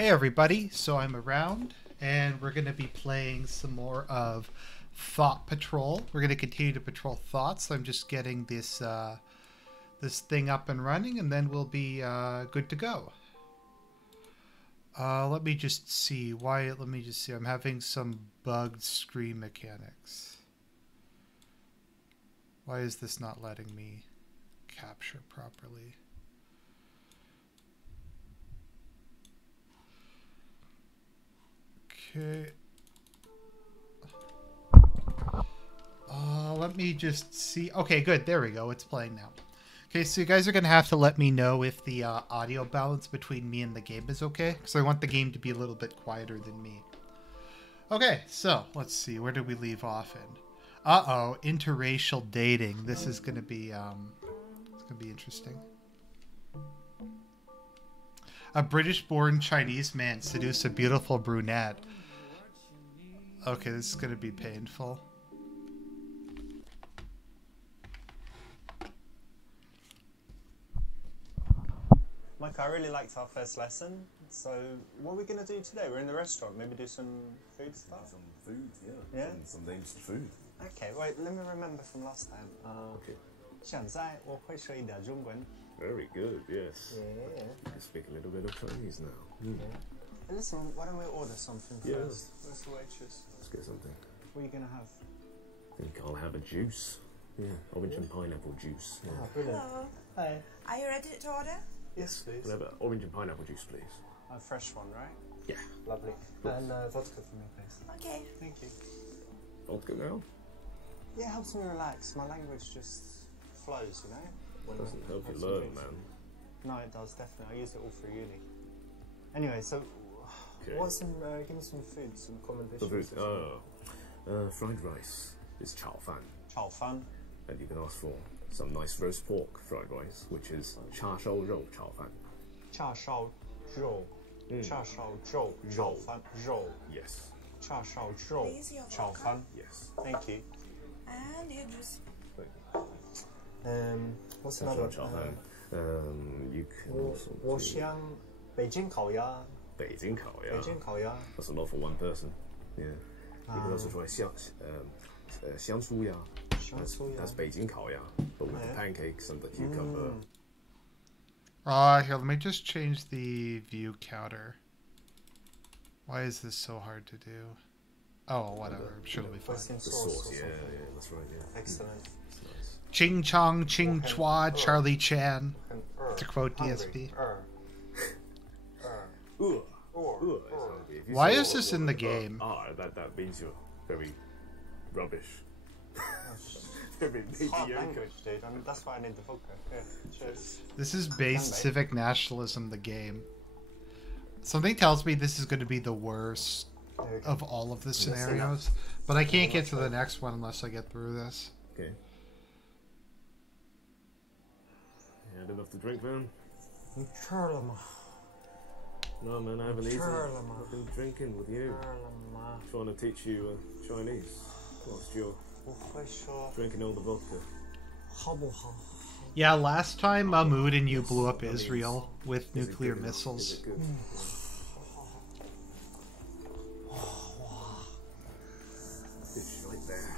Hey everybody, so I'm around and we're going to be playing some more of Thought Patrol. We're going to continue to patrol thoughts. I'm just getting this this thing up and running and then we'll be good to go. Let me just see. I'm having some bugged screen mechanics. Why is this not letting me capture properly? Okay. Let me just see. Okay, good. There we go. It's playing now. Okay, so you guys are going to have to let me know if the audio balance between me and the game is okay, because I want the game to be a little bit quieter than me. Okay, so let's see. Where did we leave off in? Uh-oh, interracial dating. This is going to be interesting. A British-born Chinese man seduced a beautiful brunette. Okay, this is going to be painful. Mike, I really liked our first lesson. So, what are we going to do today? We're in the restaurant. Maybe do some food stuff? Some food, yeah. Yeah? Some names for food. Okay, wait, let me remember from last time. Okay. 现在我会说一点中文. Very good, yes. Yeah. You can speak a little bit of Chinese now. Yeah. Hey, listen, why don't we order something Yeah. first? Where's the waitress? Let's get something. What are you going to have? I think I'll have a juice. Yeah, orange and pineapple juice. Yeah. Oh, brilliant. Hello. Hi. Are you ready to order? Yes, please. We'll have an orange and pineapple juice, please. A fresh one, right? Yeah. Lovely. And vodka for me, please. Okay. Thank you. Vodka now? Yeah, it helps me relax. My language just flows, you know? When Doesn't I help have you some learn, drinks. man. No, it does, definitely. I use it all through uni. Anyway, so Okay. what's some, give me some food, some common The dishes. food. Fried rice is chao fan. Chao fan. And you can ask for some nice roast pork fried rice, which is cha shao rou chao fan. Cha shao zhou. Cha shao zhou. Chao fan. Zhou. Yes. Cha shao zhou. Please, your Chao vodka. fan. Yes. Thank you. And your juice. Thank you. What's That's another chao one? fan. You can also do 我想北京烤鸭. Beijing Kao, yeah. 北京烤鸭. That's a lot for one person. Yeah. You can also try xiang su ya. That's Beijing Kao, yeah. But with the pancakes and the cucumber. Here, let me just change the view counter. Why is this so hard to do? Oh, whatever. I'm sure it'll be fine. The sauce, yeah, that's right, yeah. Excellent. It's nice. Ching Chong, Ching Chua, Charlie Chan. To quote DSP. Why is this in the game? That means you're very rubbish. Very Hard mediocre. language, dude. I mean, that's why I need the vodka. Yeah, cheers. This is based Civic Nationalism, the game. Something tells me this is going to be the worst of all of the scenarios, but I can't get to the next one unless I get through this. Okay. You had enough to drink, man? No, man, I haven't eaten. I've been drinking with you. Trying to teach you Chinese whilst you're drinking all the vodka. Yeah, last time Mahmoud and you blew up Israel with Is it nuclear good enough? missiles. Is it good? It's right there.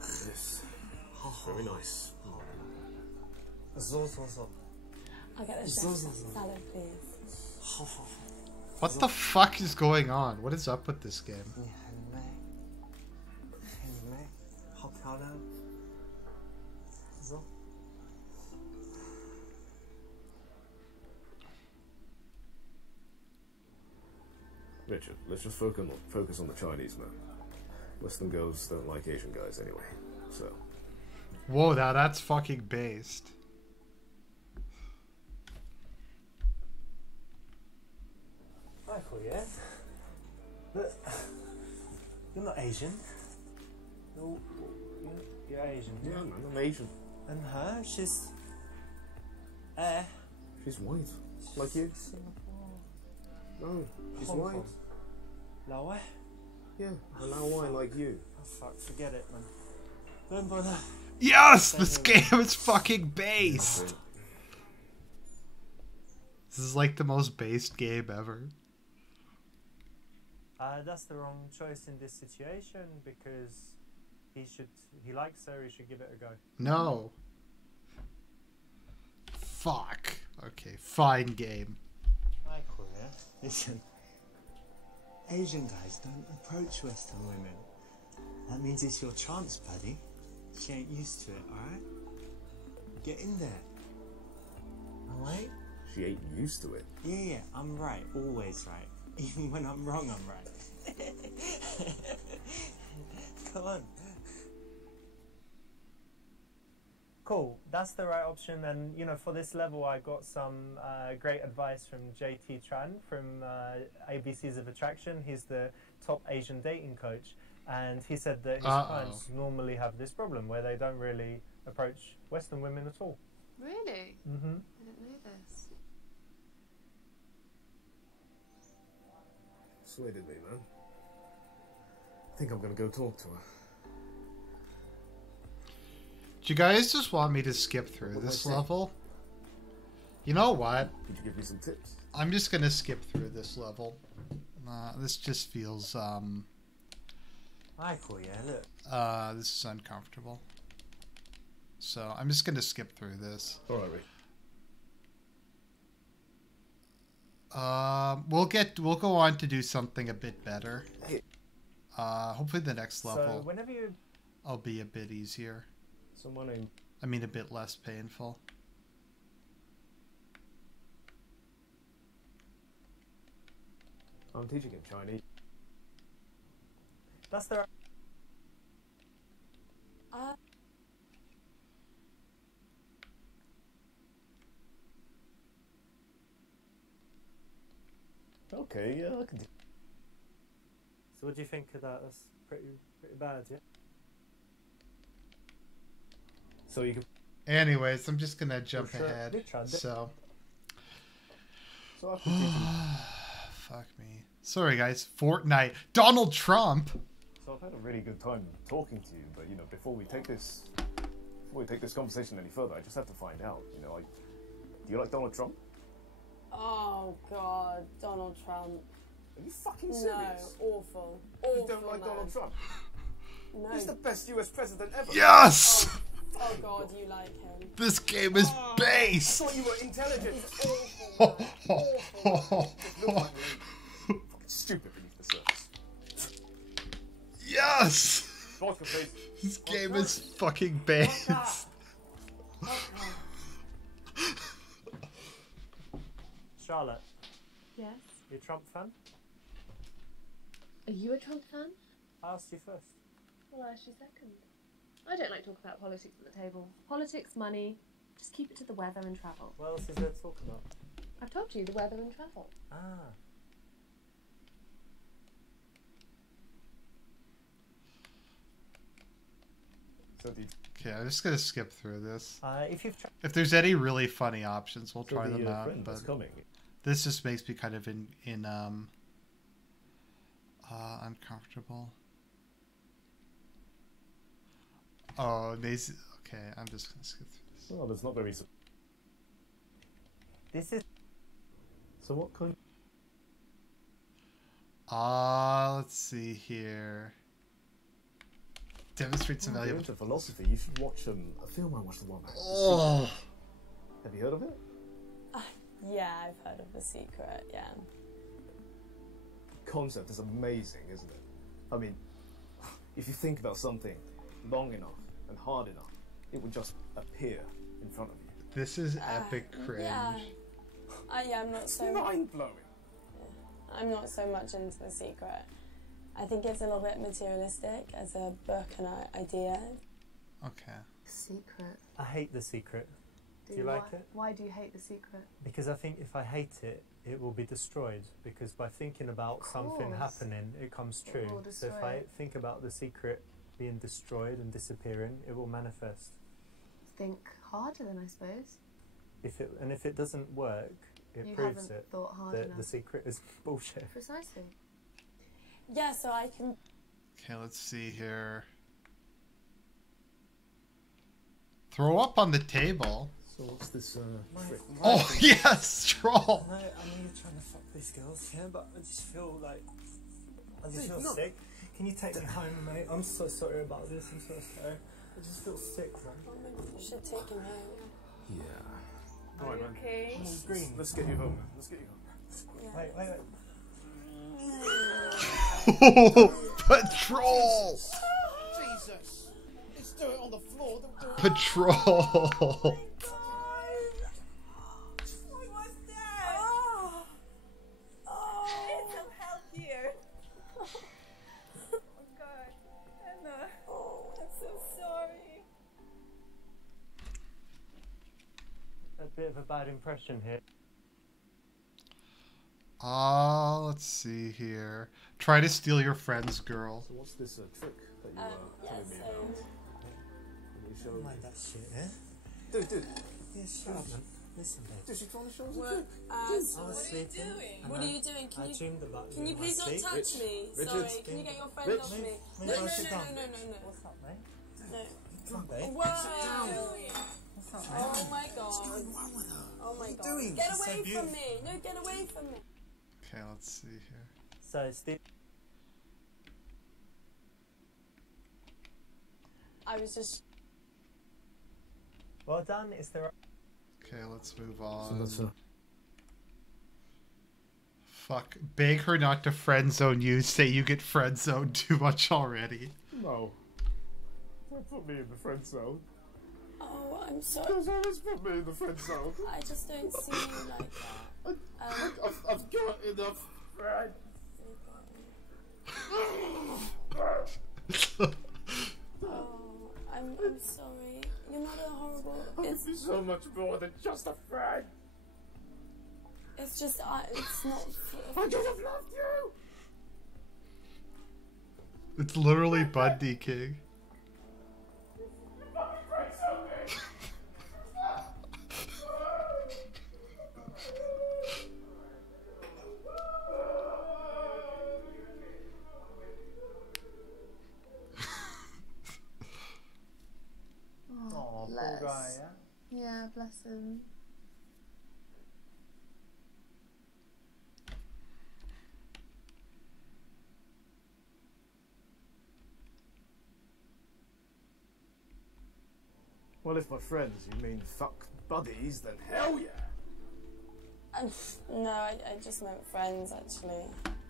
Yes. Very nice. I'll get the salad, please. What the fuck is going on? What is up with this game? Richard, let's just focus on the Chinese, man. Western girls don't like Asian guys anyway, so. Whoa, that's fucking based. Michael, yeah? But you're not Asian. You're Asian. Yeah, man, I'm Asian. And her, she's... She's white, like you. No, she's Hong white. Kong. Lao Yeah, and now white like you. Oh fuck, forget it, man. Don't bother. Yes! This game is fucking based! This is like the most based game ever. That's the wrong choice in this situation because he likes her, he should give it a go. No. Fuck. Okay, fine game. Hi, Korea. Listen, Asian guys don't approach Western women. That means it's your chance, buddy. She ain't used to it, alright? Get in there. Alright? She ain't used to it. Yeah, I'm right. Always right. Even when I'm wrong, I'm right. Come on. Cool, that's the right option, and you know, for this level I got some great advice from JT Tran from ABCs of Attraction. He's the top Asian dating coach, and he said that his clients normally have this problem where they don't really approach Western women at all. Really? Mm-hmm. I didn't know this. Persuaded me, man. I think I'm gonna go talk to her. Do you guys just want me to skip through this level? You know what? Could you give me some tips? I'm just gonna skip through this level. This just feels Hi, Korea, look. this is uncomfortable. So I'm just gonna skip through this. Alright, Rick. We'll go on to do something a bit better. Hopefully the next level So whenever you... I'll be a bit easier. Someone named... I mean a bit less painful. I'm teaching him Chinese. That's the... Okay, yeah, I can do... So what do you think of that? That's pretty bad, yeah? So you can... Anyways, I'm just gonna jump For sure. ahead. Bitchute. So So I can teach him... fuck me. Sorry guys. Fortnite. Donald Trump. So I've had a really good time talking to you, but you know, before we take this conversation any further, I just have to find out. You know, do you like Donald Trump? Oh God, Donald Trump. Are you fucking serious? No, awful. You don't like man. Donald Trump? No. He's the best US president ever. Yes! Oh God, you like him. This game is I base. thought you were intelligent. Awful, man. Awful. Look like me. Fucking stupid beneath the surface. Yes! Vodka, please. This game is fucking base. Charlotte, Yes. you a Trump fan? Are you a Trump fan? I asked you first. Well, I asked you second. I don't like talk about politics at the table. Politics, money. Just keep it to the weather and travel. What else is there to talk about? I've told you the weather and travel. Ah. So did Okay, I'm just gonna skip through this. If you've tried... If there's any really funny options, we'll so try the them out. friend But that's coming. this just makes me kind of uncomfortable. Oh, Daisy. Okay, I'm just gonna skip through this. Well, that's not very... This is... So what kind... Let's see here. Demonstrate some If value. you're into philosophy, you should watch a film I watched the one. Oh, Have you heard of it? Yeah, I've heard of The Secret, yeah. Concept is amazing, isn't it? I mean, if you think about something long enough and hard enough, it would just appear in front of you. this is epic cringe. Yeah. I'm not It's so mind-blowing. I'm not so much into The Secret. I think it's a little bit materialistic as a book and idea. Okay. Secret. I hate The Secret. Do you like it? Why do you hate The Secret? Because I think if I hate it, it will be destroyed. Because by thinking about something course. happening, it comes true. will So if destroy I it. think about The Secret being destroyed and disappearing, it will manifest. Think harder then, I suppose. If it doesn't work, it You proves haven't it thought hard that enough. The Secret is bullshit. Precisely. Yeah, so I can... Okay, let's see here. Throw up on the table. So what's this trick? Oh yes, troll. I know you're trying to fuck these girls, yeah, but I just feel like I just feel no. sick. Can you take me home, mate? I'm so sorry about this. I'm so sorry. I just feel sick, man. Oh, maybe you should take him home. Yeah. Are Alright, you man. okay? I'm all green. Let's get you home. Let's get you home. Yeah. Wait. Patrol. Jesus! Let's do it on the floor. Patrol. What was that? I need some help here. Oh God. Anna. Oh, I'm so sorry. A bit of a bad impression here. Let's see here. Try to steal your friend's girl. So what's this trick that you telling me so about? Can you show me? Mind that shit, eh? Dude. Yeah, shut up, man. Listen, babe. Dude, she's trying to show us a what? trick. I was sleeping. and What are you doing? I dreamed about you. Can you in my please not sleep. touch me? Richard. Sorry. Can you get your friend Rich. off me? Move No. sit down. No. What's up, mate? No. Come on, babe. Whoa. What's up, mate? Oh my god. wrong with her? Oh my god. doing? Get She's so away from beautiful. me. No, get away from me. Okay, let's see here. So, Steve. I was just. Well done. Is there? Okay, let's move So on. that's Fuck. Beg her not to friend zone you. Say you get friend zoned too much already. no. Don't put me in the friend zone. Oh, I'm sorry. Don't always put me in the friend zone. I just don't see you like that. I've got enough. Right. Oh, I'm sorry. You're not a horrible. It's so much more than just a friend. It's just it's not. I could have loved you. It's literally Bundy King. Oh, poor bless. guy, yeah? Yeah, bless him. Well, if by friends you mean fuck buddies, then hell yeah. No, I just meant friends actually.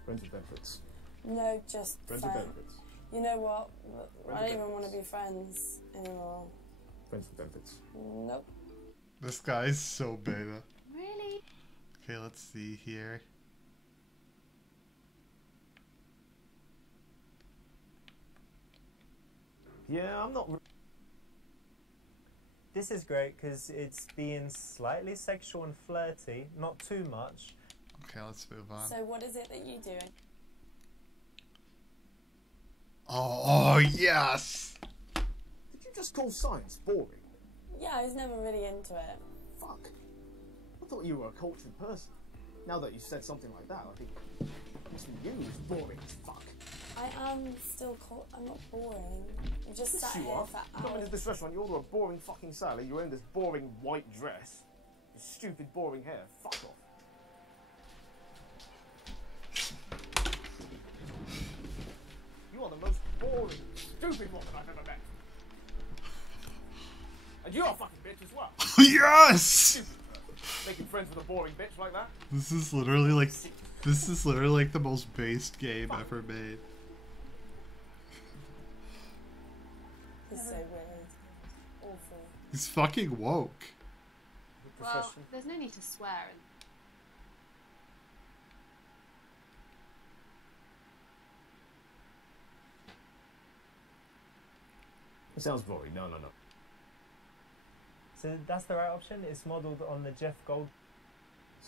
Friends with benefits. No, just Friends with friends. benefits. You know what? Friends I with don't even want to benefits. be friends anymore. Friends with benefits. Nope. This guy's so beta. Really? Okay, let's see here. Yeah, I'm not. This is great because it's being slightly sexual and flirty, not too much. Okay, let's move on. So what is it that you do? Oh, yes! Did you just call science boring? Yeah, I was never really into it. Fuck. I thought you were a cultured person. Now that you said something like that, I think it must be you who's boring as fuck. I am still I'm not boring. You just Yes, sat you here are. for You come into hours. this restaurant, you order a boring fucking salad, you're wearing this boring white dress, your stupid boring hair. Fuck off. You are the most boring, stupid woman I've ever met. And you're a fucking bitch as well. Yes! Stupid person. Making friends with a boring bitch like that. This is literally like the most based game ever made. It's so weird. Awful. He's fucking woke. Well, there's no need to swear. It sounds boring. No. So that's the right option. It's modelled on the Jeff Gold.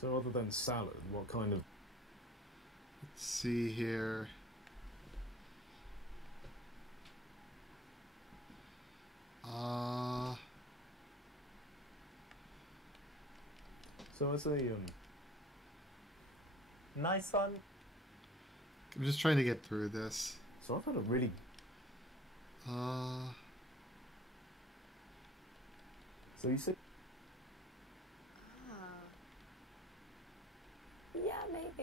So other than salad, what kind of... Let's see here. So it's a, Nice one. I'm just trying to get through this. So I've had a really... Uh, So you said...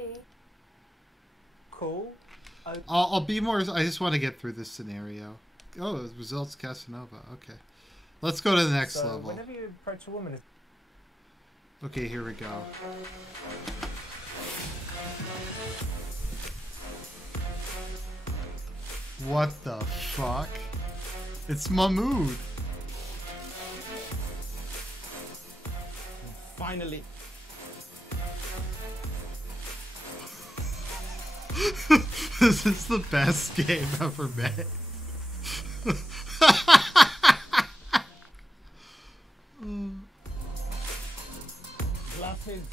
Maybe. Cool. I'll be more. I just want to get through this scenario. Oh, results Casanova. Okay, let's go to the next level. Whenever you approach a woman. Okay, here we go. What the fuck? It's Mahmood. Finally. This is the best game ever made. Glasses.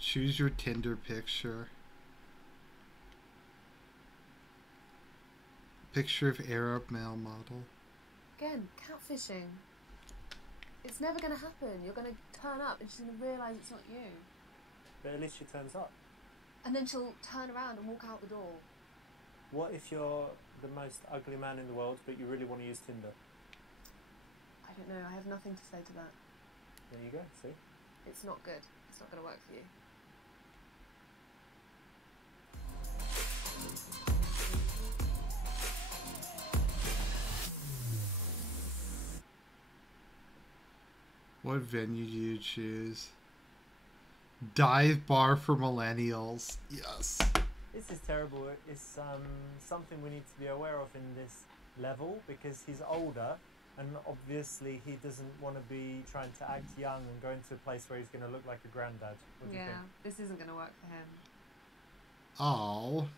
Choose your Tinder picture. Picture of Arab male model. Again, catfishing. It's never going to happen. You're going to turn up and she's going to realise it's not you. But at least she turns up. And then she'll turn around and walk out the door. What if you're the most ugly man in the world, but you really want to use Tinder? I don't know. I have nothing to say to that. There you go, see? It's not good. It's not going to work for you. What venue do you choose? Dive bar for millennials. Yes. This is terrible. It's something we need to be aware of in this level because he's older and obviously he doesn't want to be trying to act young and go into a place where he's going to look like a granddad. What do you think? This isn't going to work for him. Oh.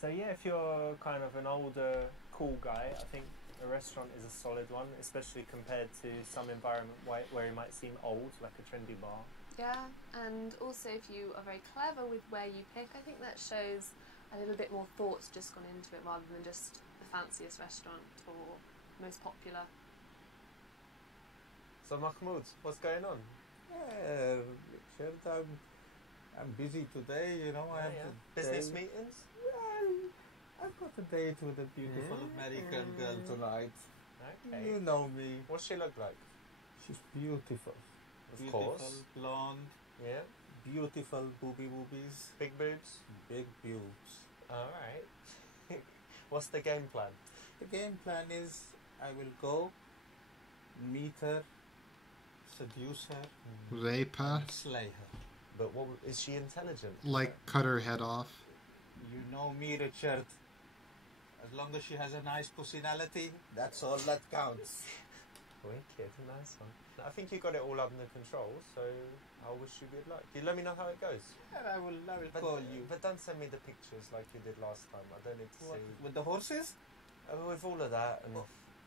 So yeah, if you're kind of an older, cool guy, I think a restaurant is a solid one, especially compared to some environment where you might seem old, like a trendy bar. Yeah, and also if you are very clever with where you pick, I think that shows a little bit more thought's just gone into it rather than just the fanciest restaurant or most popular. So Mahmoud, what's going on? Richard, I'm busy today, you know. I have business meetings? Well, I've got a date with a beautiful American girl tonight. Okay. You know me. What's she look like? She's beautiful. Of course. Blonde. Yeah. Beautiful boobies. Big boobs? Big boobs. Alright. What's the game plan? The game plan is I will go meet her, seduce her, Rape her. slay her. But what is she intelligent? Like cut her head off. You know me, Richard. As long as she has a nice personality, that's all that counts. Wicked, nice one. I think you got it all under control, so I wish you good luck. You let me know how it goes. Yeah, I will call you. But don't send me the pictures like you did last time. I don't need to see. With the horses? With all of that and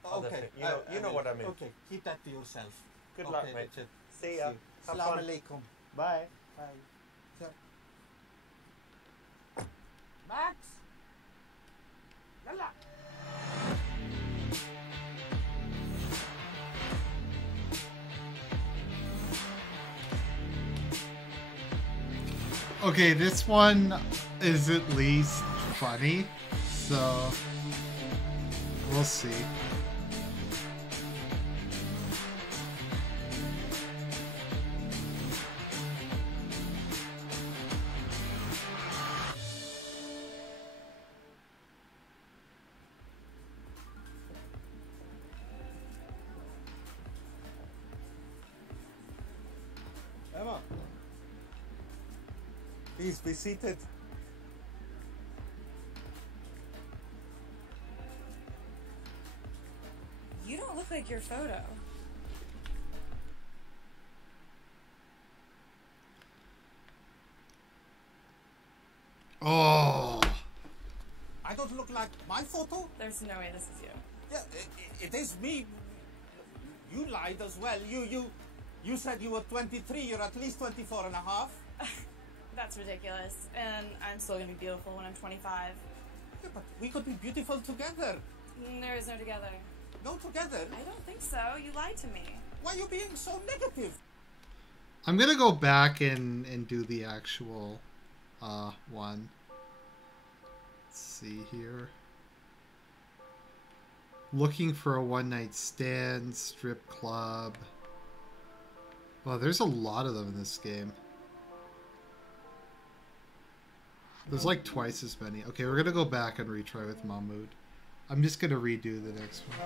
other Okay. things. You know what I mean. Okay, keep that to yourself. Good luck, mate. Richard. See ya. Have Assalamu fun. alaikum. Bye. Bye. Max! Yalla! Okay, this one is at least funny, so we'll see. Emma! Please be seated. You don't look like your photo. Oh. I don't look like my photo? There's no way this is you. Yeah, it is me. You lied as well. You said you were 23. You're at least 24 and a half. That's ridiculous. And I'm still gonna be beautiful when I'm 25. Yeah, but we could be beautiful together. There is no together. No together? I don't think so. You lied to me. Why are you being so negative? I'm gonna go back and do the actual one. Let's see here. Looking for a one-night stand, strip club. Well, there's a lot of them in this game. There's like twice as many. Okay, we're gonna go back and retry with Mahmoud. I'm just gonna redo the next one.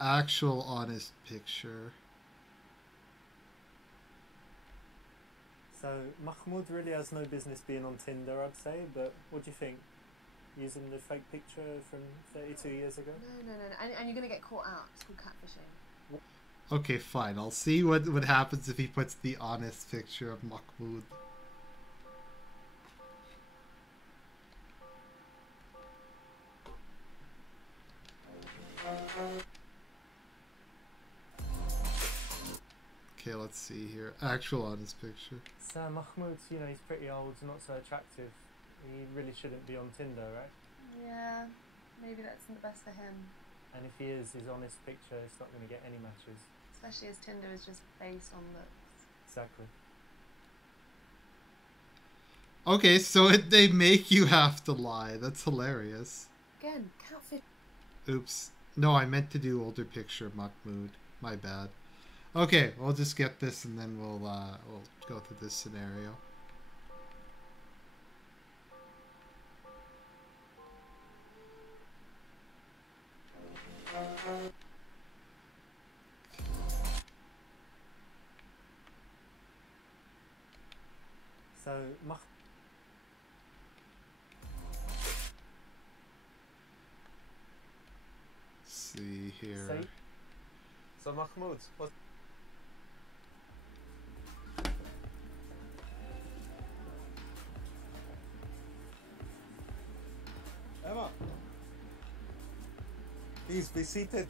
Actual honest picture. So Mahmoud really has no business being on Tinder, I'd say, but what do you think? Using the fake picture from 32 years ago? No. And you're going to get caught out. It's called catfishing. Okay, fine. I'll see what happens if he puts the honest picture of Mahmoud. Okay, let's see here. Actual honest picture. So Mahmoud, you know, he's pretty old, not so attractive. He really shouldn't be on Tinder, right? Yeah, maybe that's the best for him. And if he is, his honest picture, it's not going to get any matches. Especially as Tinder is just based on looks. Exactly. Okay, so they make you have to lie. That's hilarious. Again, catfish. Oops. No, I meant to do older picture Mahmoud. My bad. Okay, we'll just get this and then we'll go through this scenario. So See here. So Mahmoud, what? Emma, please be seated.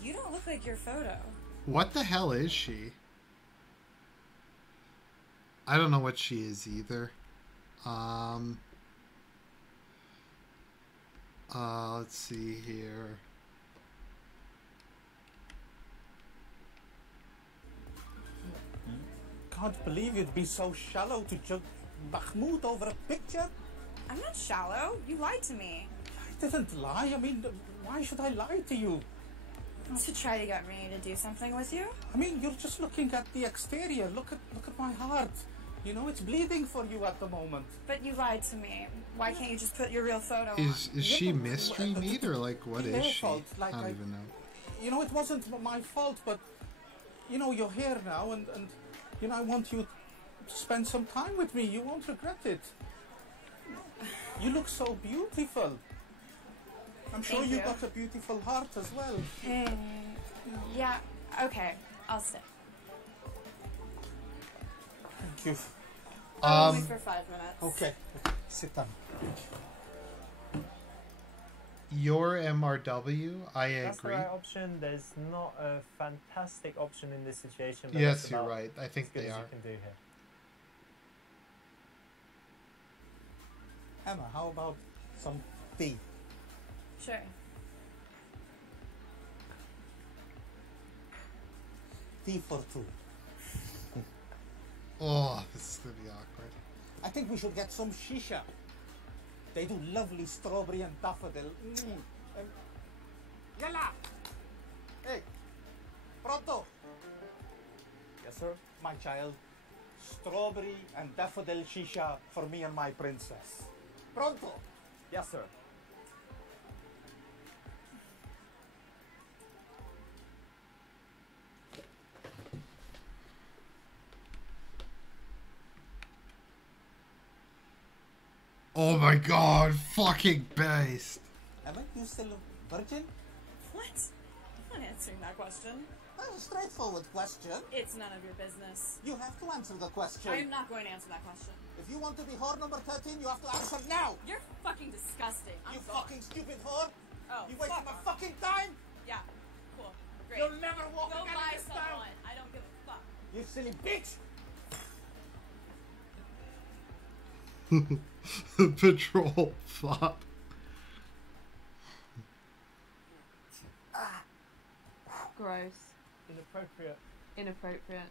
You don't look like your photo. What the hell is she? I don't know what she is either. Let's see here. Can't believe you'd be so shallow to judge Mahmoud over a picture. I'm not shallow. You lied to me. I didn't lie. I mean, why should I lie to you? To try to get me to do something with you? I mean, you're just looking at the exterior. Look at my heart. You know, it's bleeding for you at the moment. But you lied to me. Why can't you just put your real photo on? Is she mystery meat or like what is she? Fault. Like, I don't even know. You know, it wasn't my fault, but you know, you're here now, and you know, I want you to spend some time with me. You won't regret it. You look so beautiful. I'm sure Thank you you. got a beautiful heart as well. Yeah, okay. I'll stay. Thank you. Only for 5 minutes. Okay, sit down. Your MRW, I that's the agree. right option. There's not a fantastic option in this situation. But Yes, that's you're about right. I think as good they as are. you can do here. Emma, how about some tea? Sure. Tea for two. Oh, this is gonna be awkward. I think we should get some shisha. They do lovely strawberry and daffodil. Yalla! Hey, pronto! Yes, sir. My child, strawberry and daffodil shisha for me and my princess. Pronto! Yes, sir. Oh my god, fucking based. Am I still a virgin? What? I'm not answering that question. That's a straightforward question. It's none of your business. You have to answer the question. I'm not going to answer that question. If you want to be whore number 13, you have to answer now. You're fucking disgusting. You I'm fucking stupid whore. Oh, You wasted my fuck. fucking time. Yeah, cool. Great. You'll never walk Go again buy in this town. someone. I don't give a fuck. You silly bitch. Patrol flop. Gross. Inappropriate. Inappropriate.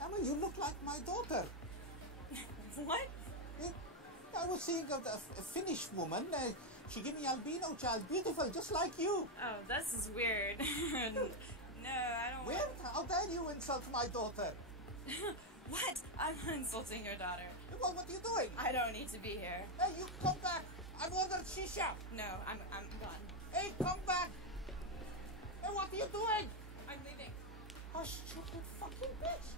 Emma, you look like my daughter. What? I was seeing a Finnish woman. She gave me albino child, beautiful, just like you. Oh, this is weird. No, I don't Weird? How dare you insult my daughter? What? I'm not insulting your daughter. Well, what are you doing? I don't need to be here. Hey, you come back. I've ordered shisha. No, I'm gone. Hey, come back. Hey, what are you doing? I'm leaving. Oh, stupid fucking bitch.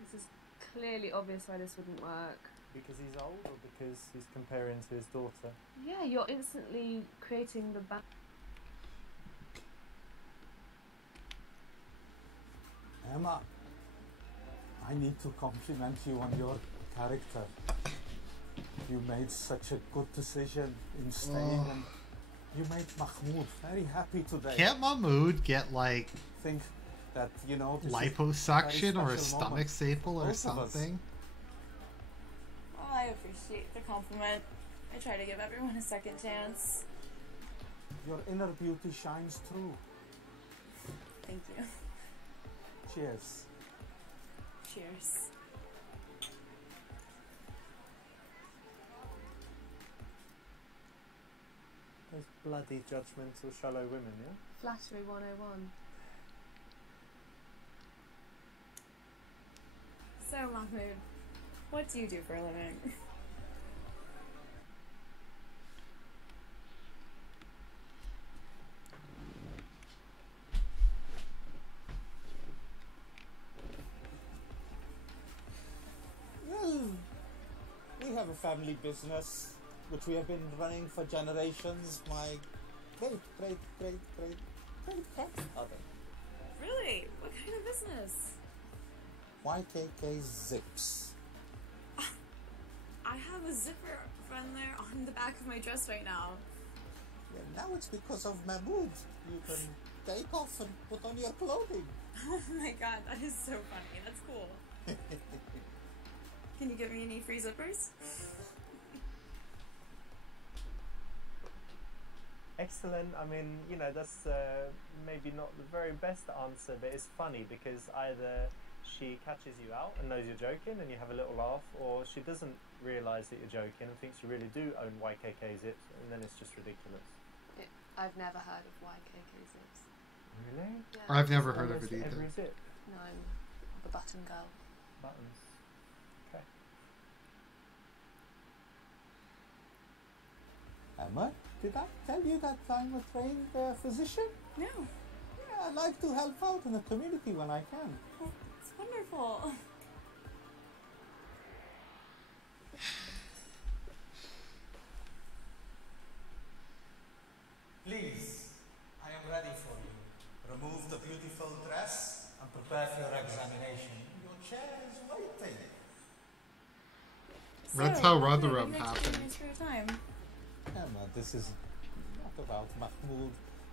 This is clearly obvious why this wouldn't work. Because he's old or because he's comparing to his daughter? Yeah, you're instantly creating the Emma, I need to compliment you on your character. You made such a good decision in staying, and you made Mahmoud very happy today. Can't Mahmoud get like Think that, you know, this liposuction is a or very a special stomach moment. staple or Both of us. something? Well, I appreciate the compliment. I try to give everyone a second chance. Your inner beauty shines through. Thank you. Cheers. Cheers. Those bloody judgmental, shallow women, yeah? Flattery 101. So, Mahmoud, what do you do for a living? Well, we have a family business which we have been running for generations. My great grandfather. Really? What kind of business? YKK Zips. I have a zipper from there on the back of my dress right now. Yeah, now it's because of Mahmoud. You can take off and put on your clothing. Oh my god, that is so funny. That's cool. Can you get me any free zippers? Excellent. I mean, you know, that's maybe not the very best answer, but it's funny because either she catches you out and knows you're joking and you have a little laugh, or she doesn't realise that you're joking and thinks you really do own YKK zips, and then it's just ridiculous. I've never heard of YKK zips. Really? Yeah. I've never heard of Almost it either. every zip. No, I'm the button girl. Buttons. Okay. Emma, did I tell you that I'm a trained physician? No. Yeah, I like to help out in the community when I can. Well, it's wonderful. Please, I am ready for you. Remove the beautiful dress and prepare for your examination. Your chair is waiting. That's So, how what Rotherham do you like to do in happened. your spare time? Emma, this is not about Mahmoud.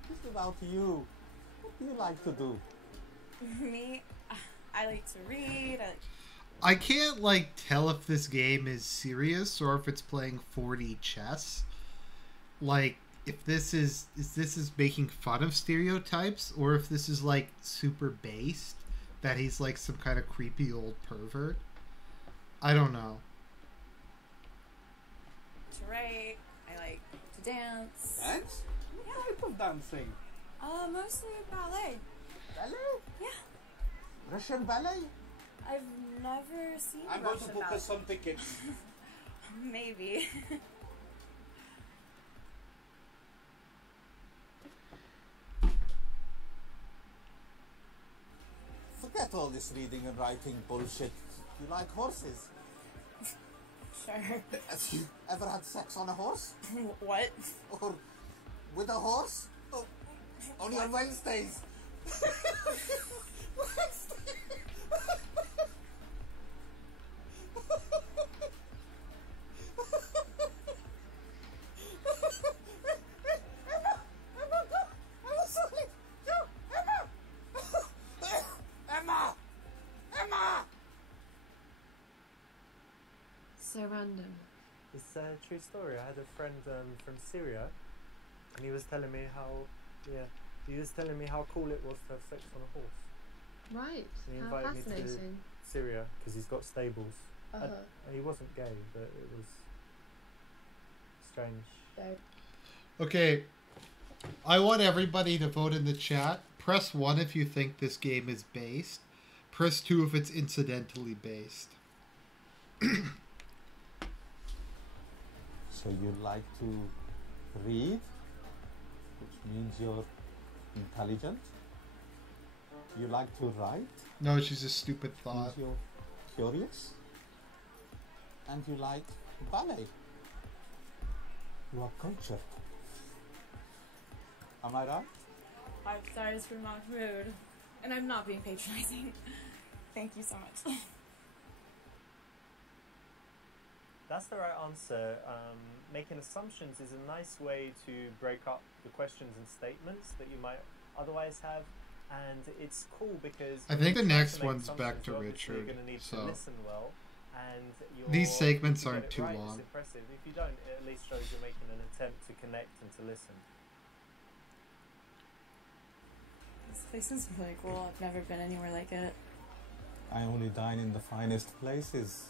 This is about you. What do you like to do? Me? I like to read. I can't like tell if this game is serious or if it's playing 4D chess. Like if this is making fun of stereotypes or if this is like super based that he's like some kind of creepy old pervert. I don't know. To write. I like to dance. Dance? Yeah. What type of dancing? Mostly ballet. Ballet? Yeah. Russian ballet? I've never seen I'm going to Russian book ballet. us some tickets. Maybe. Forget all this reading and writing bullshit. You like horses? Sure. Have you ever had sex on a horse? What? Or with a horse? Oh, only on Wednesdays. random. It's a true story. I had a friend from Syria, and he was telling me how cool it was to have sex on a horse. Right. And he How invited me to fascinating. Syria because he's got stables. Uh-huh. He wasn't gay, but it was strange. Dope. Okay. I want everybody to vote in the chat. Press 1 if you think this game is based. Press 2 if it's incidentally based. So you like to read, which means you're intelligent. You like to write, No, she's a stupid means thought. you're curious. And you like ballet. You are cultured. Am I right? 5 stars for Mahmoud. And I'm not being patronizing. Thank you so much. That's the right answer. Making assumptions is a nice way to break up the questions and statements that you might otherwise have, and it's cool because I think the when you try next to make one's back to assumptions, obviously Richard, you're going to need so to listen well, and these segments if you aren't get it too right, long. It's impressive. If you don't, it at least shows you're making an attempt to connect and to listen. This place is really cool. I've never been anywhere like it. I only dine in the finest places.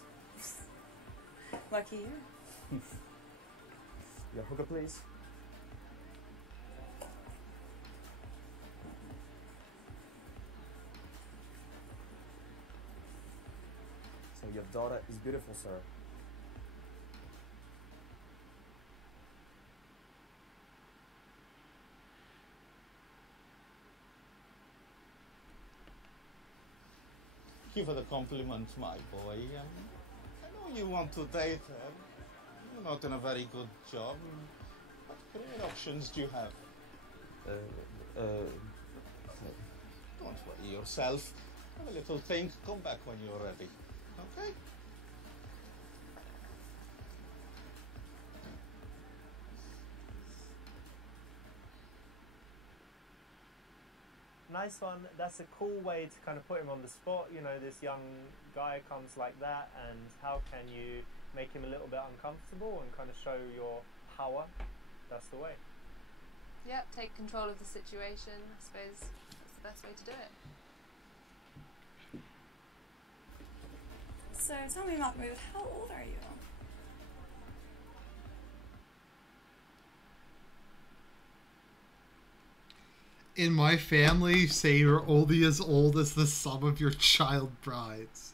Lucky you. Yeah, hookah, please. So your daughter is beautiful, sir. Thank you for the compliment, my boy. I know you want to date her. You're not in a very good job. What career options do you have? Don't worry yourself. Have a little think. Come back when you're ready. Okay? Nice one. That's a cool way to kind of put him on the spot. You know, this young guy comes like that, and how can you make him a little bit uncomfortable and kind of show your power? That's the way. Yep, take control of the situation. I suppose that's the best way to do it. So tell me, Mahmoud, how old are you? In my family, say you're only as old as the sum of your child brides.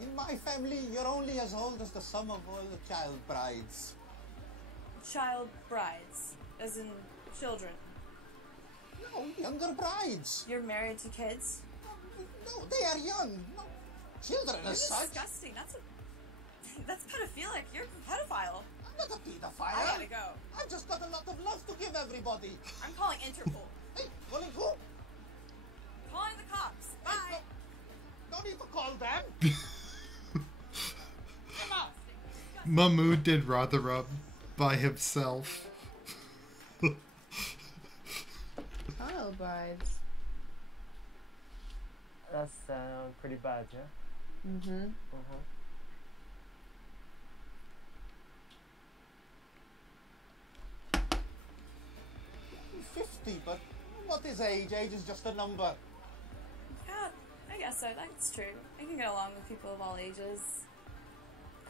In my family, you're only as old as the sum of all the child brides. Child brides, as in children. No, younger brides. You're married to kids? No, they are young. No, children as That's such. disgusting. That's pedophilic. You're a pedophile. I'm not a pedophile. I gotta go. I've just got a lot of love to give everybody. I'm calling Interpol. Hey, calling who? Calling the cops. Bye. Hey, no need to call them. Emma. Mahmoud did Rotherham by himself. Child brides. That's pretty bad, yeah? Mm-hmm. 50, but what is age? Age is just a number. Yeah, I guess so. That's true. I can get along with people of all ages.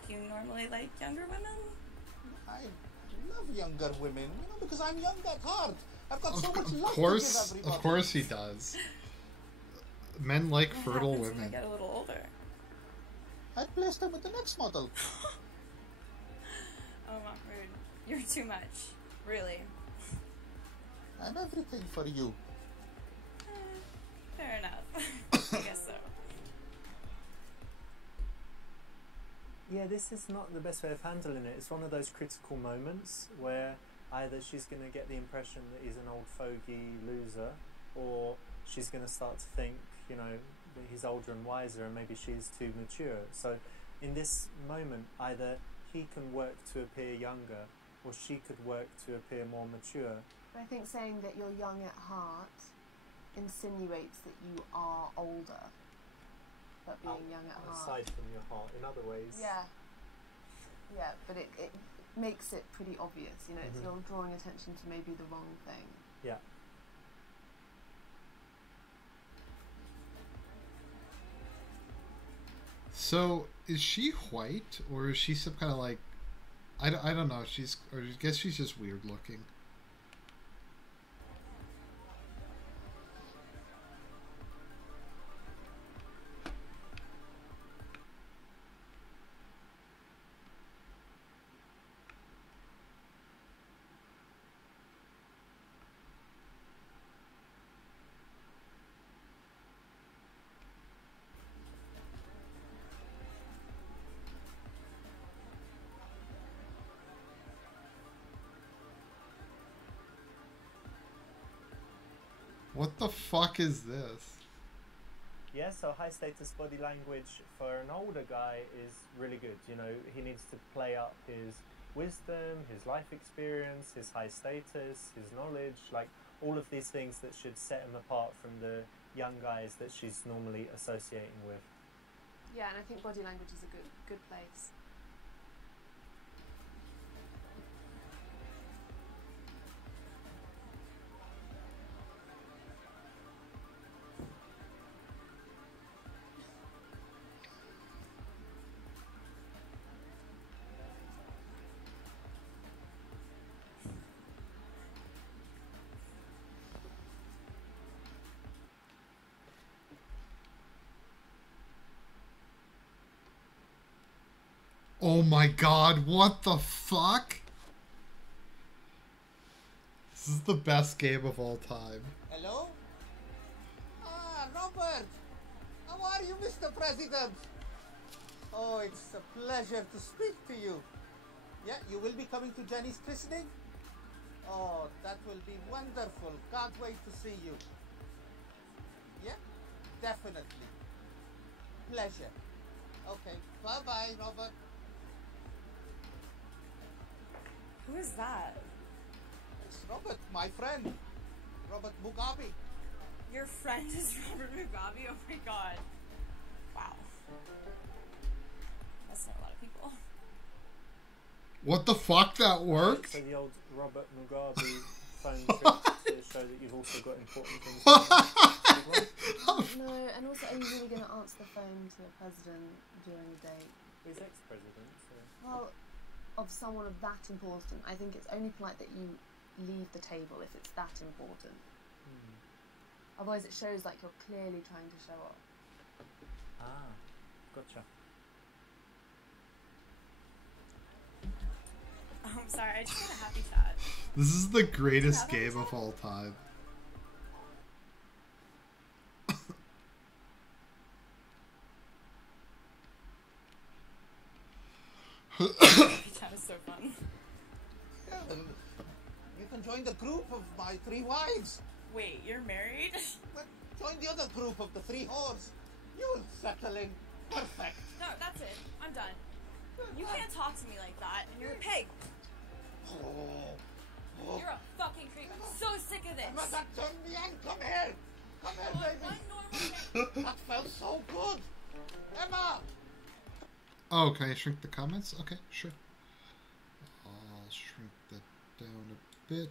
Do you normally like younger women? I love younger women, you know, because I'm young at heart. I've got so much love Of course, to give everybody. of course he does. Men like What fertile happens when I women. get a little older? I'd place them with the next model. Oh, Mahmoud, you're too much. Really. I'm everything for you. Fair enough. I guess so. Yeah, this is not the best way of handling it. It's one of those critical moments where either she's going to get the impression that he's an old fogey loser, or she's going to start to think, you know, that he's older and wiser and maybe she's too mature. So in this moment, either he can work to appear younger or she could work to appear more mature. I think saying that you're young at heart insinuates that you are older, but being young at heart. Aside from your heart, in other ways. Yeah. but it makes it pretty obvious, you know, Mm-hmm. you're drawing attention to maybe the wrong thing. Yeah. So, is she white, or is she some kind of like... I don't know. I guess she's just weird looking. What the fuck is this? Yeah, so high status body language for an older guy is really good. You know, he needs to play up his wisdom, his life experience, his high status, his knowledge, like all of these things that should set him apart from the young guys that she's normally associating with. Yeah, and I think body language is a good place. Oh my god, what the fuck? This is the best game of all time. Hello? Ah, Robert! How are you, Mr. President? Oh, it's a pleasure to speak to you. Yeah, you will be coming to Jenny's christening? Oh, that will be wonderful. Can't wait to see you. Yeah, definitely. Pleasure. Okay, bye-bye, Robert. Who is that? It's Robert, my friend. Robert Mugabe. Your friend is Robert Mugabe? Oh my god. Wow. That's not a lot of people. What the fuck, that worked? So the old Robert Mugabe phone trick to show that you've also got important things to do. No, and also, are you really going to answer the phone to the president during the date? He's ex-president, so... Well, of someone of that important, I think it's only polite that you leave the table if it's that important. Otherwise it shows like you're clearly trying to show off. Ah, gotcha. Oh, I'm sorry, I just had a happy chat. This is the greatest game of all time. Happy chat is so fun. Yeah, then you can join the group of my 3 wives. Wait, you're married? But join the other group of the 3 whores. You'll settle in. Perfect. No, that's it. I'm done. You can't talk to me like that. You're a pig. You're a fucking creep. I'm so sick of this. Come here. Come here, baby. One normal thing. That felt so good. Emma. Oh, can I shrink the comments? Okay, sure. I'll shrink that down a bit.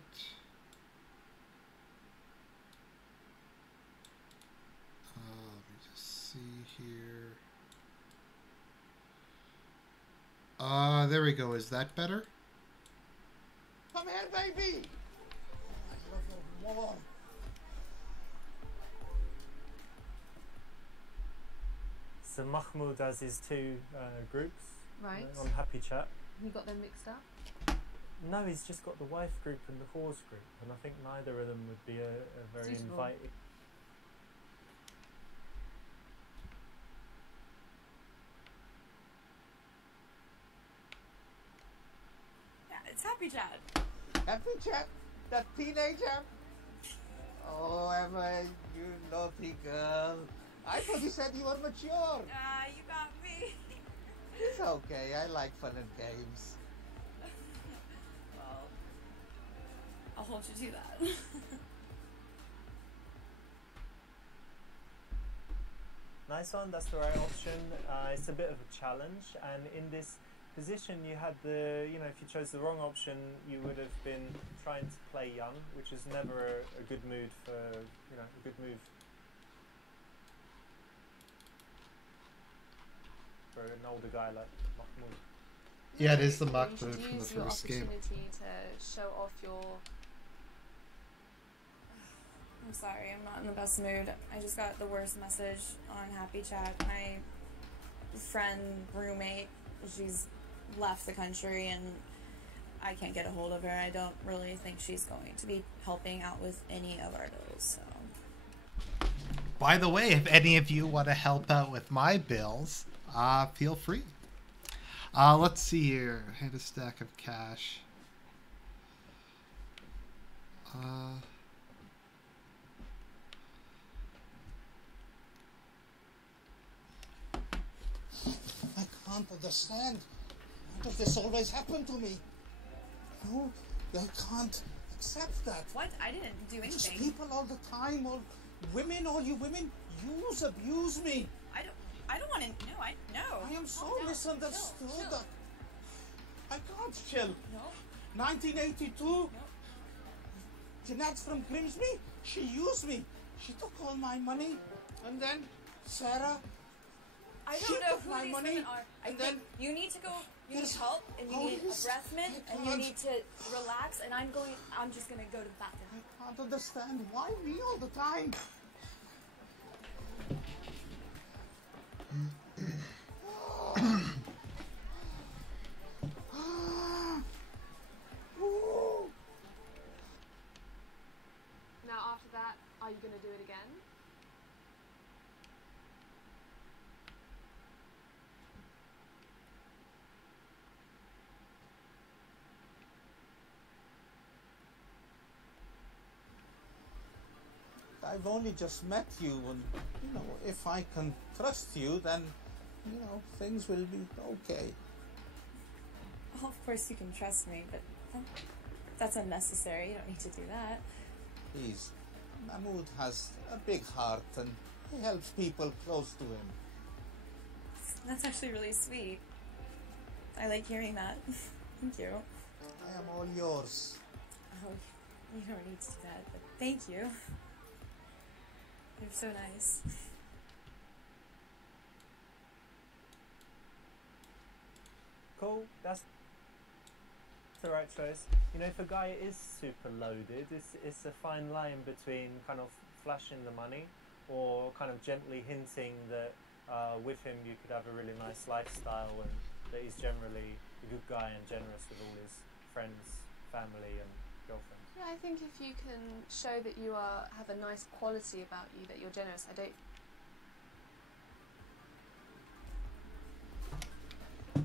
Let me just see here. There we go. Is that better? Come here, baby. I love you more. So Mahmoud has his 2 groups Right. on Happy Chat. You got them mixed up? No, he's just got the wife group and the whores group, and I think neither of them would be a very Suitable. inviting. Yeah, it's happy chat. Happy Chat? That teenager? Oh, Emma, you naughty girl. I thought you said you were mature. You got me. It's okay. I like fun and games. Well, I'll hold you to that. Nice one, that's the right option. It's a bit of a challenge, and in this position, you had the, you know, if you chose the wrong option, you would have been trying to play young, which is never a good mood for, you know, a good move for an older guy like Mahmoud. Yeah, it is the You muck should move from the use your first game. opportunity to show off your... I'm sorry, I'm not in the best mood. I just got the worst message on Happy Chat. My friend, roommate, she's left the country and I can't get a hold of her. I don't really think she's going to be helping out with any of our bills, so. By the way, if any of you want to help out with my bills, feel free. Let's see here. I had a stack of cash. I can't understand. Why does this always happen to me? No, I can't accept that. What? I didn't do Just anything. people all the time, all you women, abuse me. I don't want to. No. I am so No, misunderstood. chill. That I can't chill. No. 1982. Jeanette from Grimsby, she used me. She took all my money, and then Sarah. I She don't know took who my these money, women are. I and think then you need to go. You need there's help, and you all need a this- breath mint, I and you can't. need to relax. And I'm just gonna go to the bathroom. I can't understand why me all the time. Now after that, are you going to do it again? I've only just met you, and if I can trust you, then things will be okay. Well, of course you can trust me, but that's unnecessary. You don't need to do that. Please, Mahmoud has a big heart, and he helps people close to him. That's actually really sweet. I like hearing that. Thank you. I am all yours. Oh, you don't need to do that, but thank you. You're so nice. Cool, that's the right choice. If a guy is super loaded, it's a fine line between kind of flashing the money or kind of gently hinting that with him you could have a really nice lifestyle and that he's generally a good guy and generous with all his friends, family and girlfriends. Yeah, I think if you can show that you have a nice quality about you, that you're generous,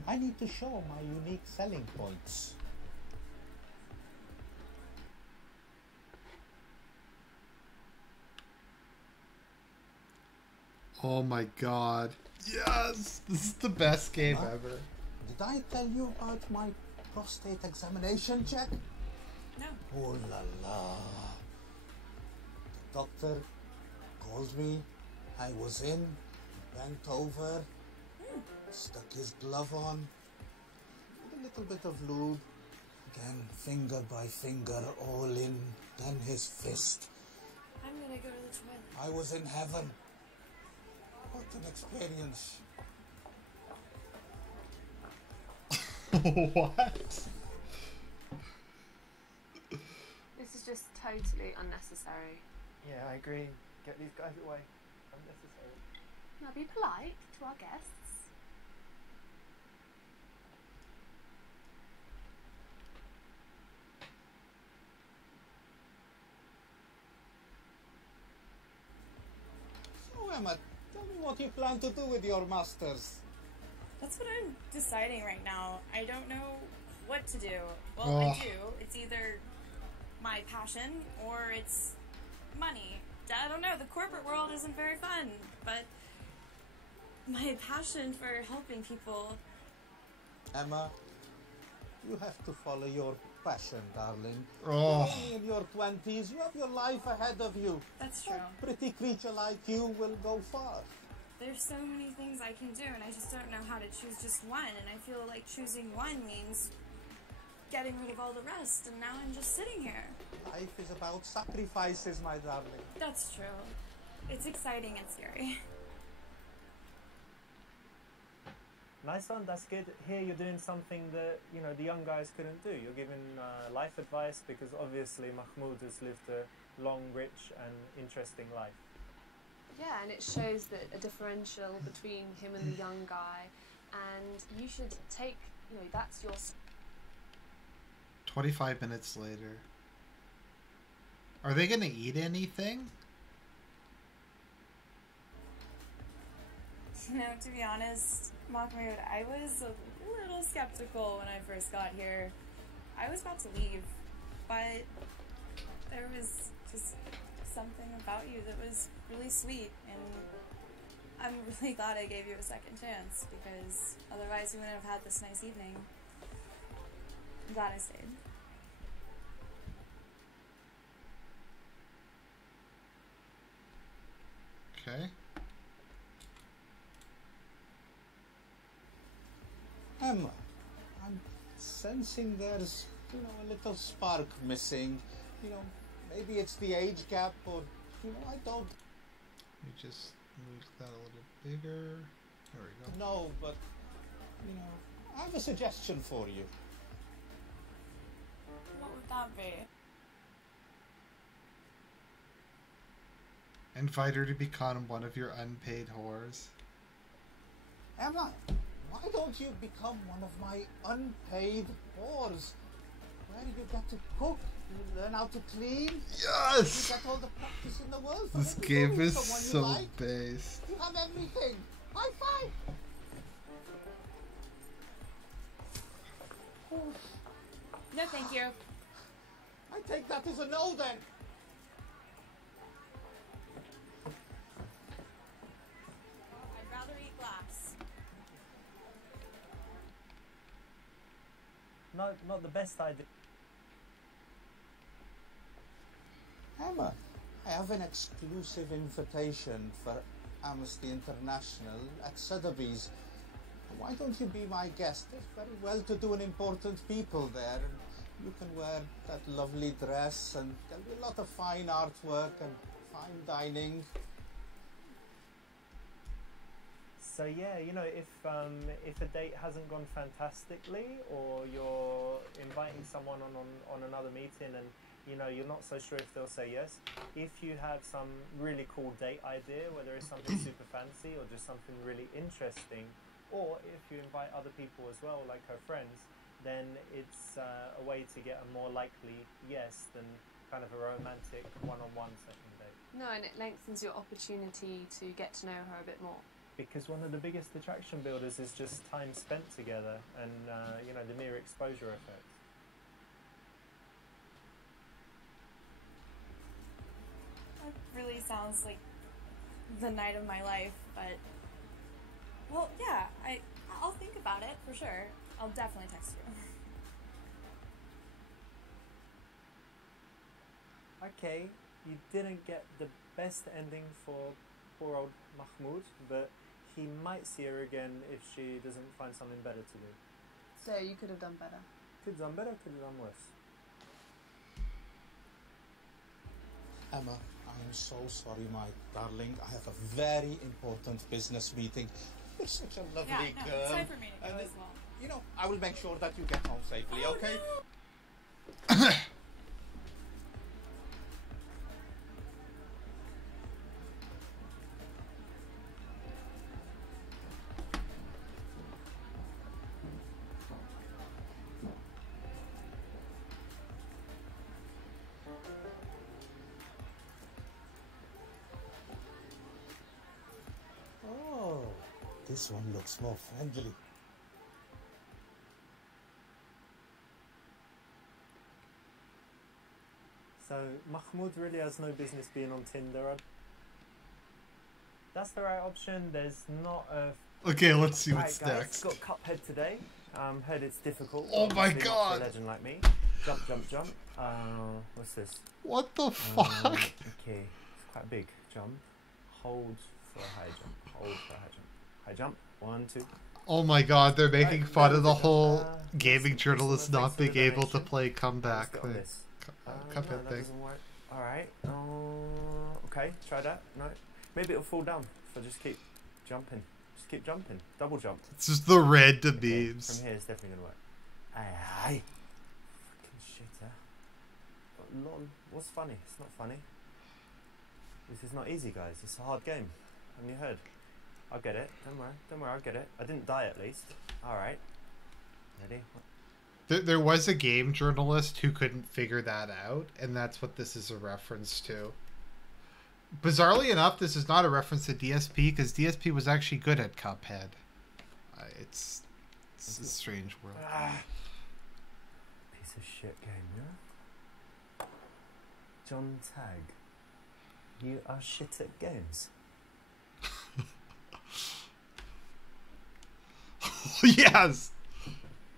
I need to show my unique selling points. Oh my god. Yes! This is the best game ever. Did I tell you about my prostate examination check? No. Oh la la. The doctor called me. I was in, bent over, stuck his glove on, with a little bit of lube. Again, finger by finger, all in, then his fist. I'm gonna go to the toilet. I was in heaven. What an experience. What? this is just totally unnecessary. Yeah, I agree. Get these guys away. Unnecessary. Now be polite to our guests. So Emma, tell me what you plan to do with your masters. That's what I'm deciding right now. I don't know what to do. Well, Oh. I do. It's either my passion or it's money. I don't know. The corporate world isn't very fun, but my passion for helping people. Emma, you have to follow your passion, darling. Oh. You're only in your 20s, you have your life ahead of you. That's true. A pretty creature like you will go far. there's so many things I can do, and I just don't know how to choose just one, and I feel like choosing one means getting rid of all the rest, and now I'm just sitting here. Life is about sacrifices, my darling. That's true. It's exciting and scary. Nice one, that's good. Here you're doing something that, you know, the young guys couldn't do. You're giving life advice, because obviously Mahmoud has lived a long, rich and interesting life. Yeah, and it shows that a differential between him and the young guy, and you should take, you know, that's your... 25 minutes later. Are they gonna eat anything? You know, to be honest, Mahmoud, I was a little skeptical when I first got here. I was about to leave, but there was just something about you that was really sweet, and I'm really glad I gave you a second chance, because otherwise we wouldn't have had this nice evening. I'm glad I stayed. Okay. Emma, I'm sensing there's, you know, a little spark missing. You know, maybe it's the age gap, or, you know, I don't... You just move that a little bigger. There we go. No, but, you know, I have a suggestion for you. What would that be? Invite her to become one of your unpaid whores. Emma, why don't you become one of my unpaid whores? Where you get to cook, you learn how to clean. Yes! You get all the practice in the world. This game is so based. You have everything. High five! No, thank you. I take that as a no then. I'd rather eat glass. No, not the best idea. Emma, I have an exclusive invitation for Amnesty International at Sotheby's. Why don't you be my guest? There's very well-to-do and important people there. And you can wear that lovely dress, and there'll be a lot of fine artwork and fine dining. So yeah, you know, if a date hasn't gone fantastically, or you're inviting someone on another meeting, and you know you're not so sure if they'll say yes, if you have some really cool date idea, whether it's something super fancy or just something really interesting, or if you invite other people as well, like her friends, then it's a way to get a more likely yes than kind of a romantic one-on-one second date. No, and it lengthens your opportunity to get to know her a bit more. Because one of the biggest attraction builders is just time spent together, and you know, the mere exposure effect. That really sounds like the night of my life, but well, yeah, I'll think about it for sure. I'll definitely text you. Okay, you didn't get the best ending for poor old Mahmoud, but he might see her again if she doesn't find something better to do. So you could have done better. Could have done better, could have done worse. Emma, I am so sorry, my darling. I have a very important business meeting. You're such a lovely girl. It's time for me to go as well. You know, I will make sure that you get home safely, okay? No. Oh, this one looks more friendly. So Mahmoud really has no business being on Tinder. That's the right option. There's not a... Okay, let's see Right, what's guys, next. got Cuphead today. Heard it's difficult. Oh my obviously not God. for a legend like me. Jump, jump, jump. What's this? What the fuck? Okay, it's quite big. Jump. Hold for a high jump. Hold for a high jump. High jump. 1, 2. Oh my god, they're making Right, fun of the there we go. whole gaming Yes, journalists thanks not for the being able to donation. play Let's comeback get on thing. this. No, Cuphead that thing. doesn't work. Alright. Okay, try that. No. Maybe it'll fall down if I just keep jumping. Just keep jumping. Double jump. It's just the random Okay, memes. from here it's definitely gonna work. Aye. Fucking shitter. Oh, lol. What's funny? It's not funny. This is not easy, guys. It's a hard game. Haven't you heard? I'll get it. Don't worry. Don't worry, I'll get it. I didn't die at least. Alright. Ready? There was a game journalist who couldn't figure that out, and that's what this is a reference to. Bizarrely enough, this is not a reference to DSP, because DSP was actually good at Cuphead. It's a strange world. Piece of shit game, yeah? John Tag. You are shit at games. Yes!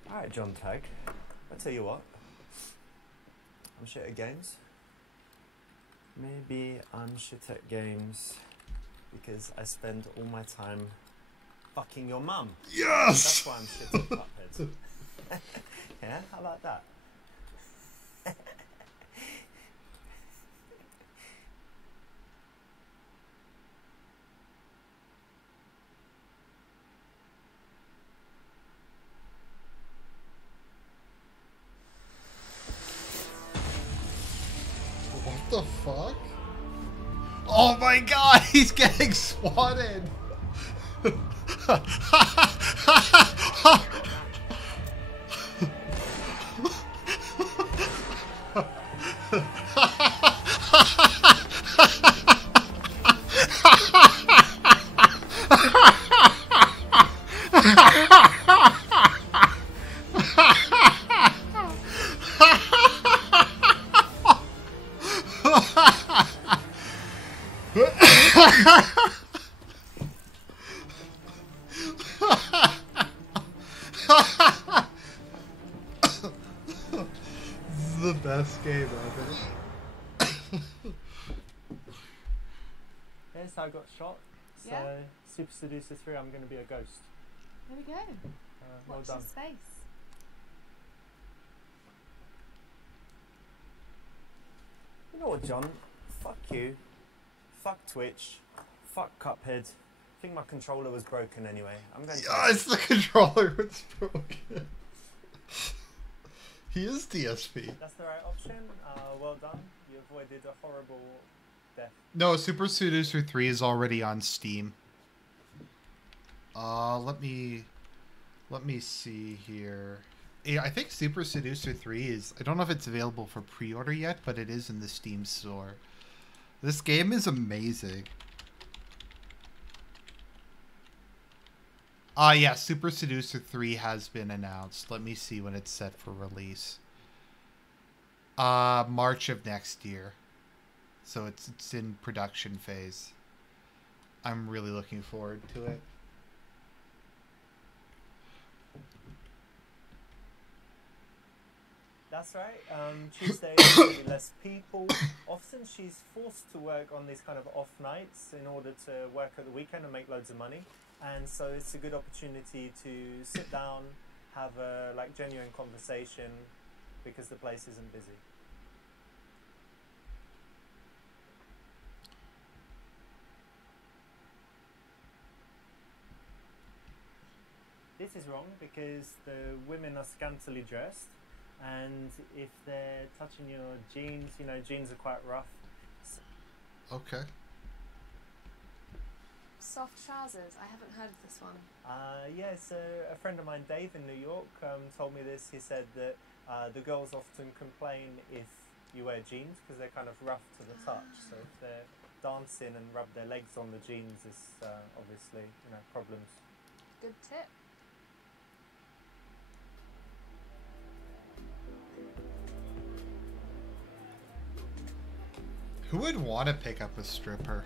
Alright, John Tag. I'll tell you what. I'm shit at games. Maybe I'm shit at games because I spend all my time fucking your mum. Yes! That's why I'm shit at Cuphead. Yeah, how about that? What the fuck? Oh my god, he's getting swatted! The best game ever. Yes, I got shot. So, Yeah. Super Seducer 3, I'm going to be a ghost. There we go. Well Watch done. your space. You know what, John? Fuck you. Fuck Twitch. Fuck Cuphead. I think my controller was broken anyway. I'm going to... Yes, the controller was broken. He is DSP. That's the right option. Well done. You avoided a horrible death. No, Super Seducer 3 is already on Steam. Let me see here. Yeah, I think Super Seducer 3 is... I don't know if it's available for pre-order yet, but it is in the Steam store. This game is amazing. Yeah, Super Seducer 3 has been announced. Let me see when it's set for release. March of next year. So it's in production phase. I'm really looking forward to it. That's right. Tuesday there's going to be less people. Often she's forced to work on these kind of off nights in order to work at the weekend and make loads of money. And so it's a good opportunity to sit down, have a genuine conversation because the place isn't busy. This is wrong because the women are scantily dressed, and if they're touching your jeans, you know, jeans are quite rough. Okay. Soft trousers. I haven't heard of this one. Yeah, so a friend of mine, Dave, in New York, told me this. He said that the girls often complain if you wear jeans because they're kind of rough to the touch. So if they're dancing and rub their legs on the jeans, it's obviously, you know, problems. Good tip. Who would want to pick up a stripper?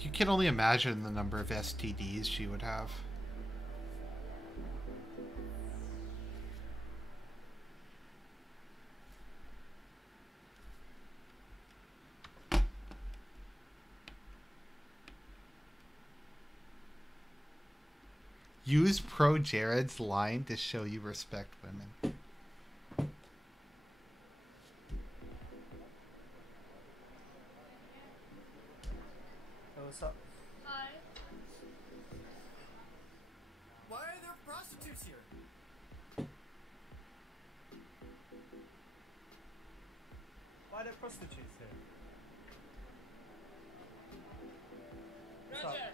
You can only imagine the number of STDs she would have. Use Pro Jared's line to show you respect women. Oh, what's up? Hi. Why are there prostitutes here? Why are there prostitutes here? What's up? Roger.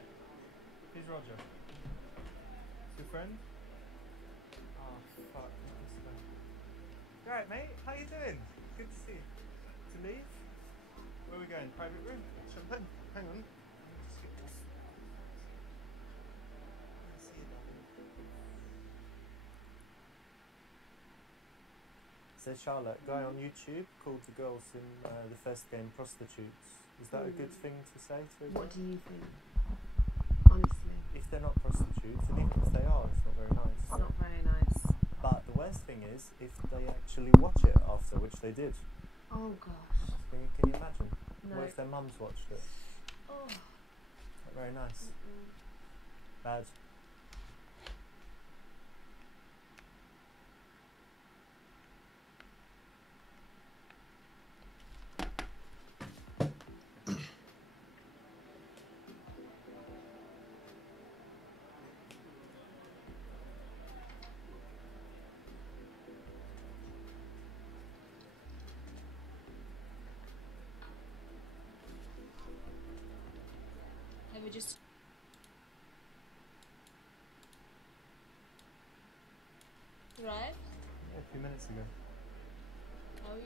Who's Roger? Your friend? Oh, fuck. You alright, mate? How you doing? Good to see you. To leave? Where are we going? Private room? Champagne? Hang on. So Charlotte, guy on YouTube called the girls in the first game prostitutes. Is that a good thing to say to everyone? What do you think? Honestly. If they're not prostitutes, and even if they are, it's not very nice. It's not very nice. But the worst thing is if they actually watch it after, which they did. Oh gosh. Can you imagine? No. What if their mums watched it? Oh. Not very nice. Bad. We just arrived. Yeah, a few minutes ago. How are you?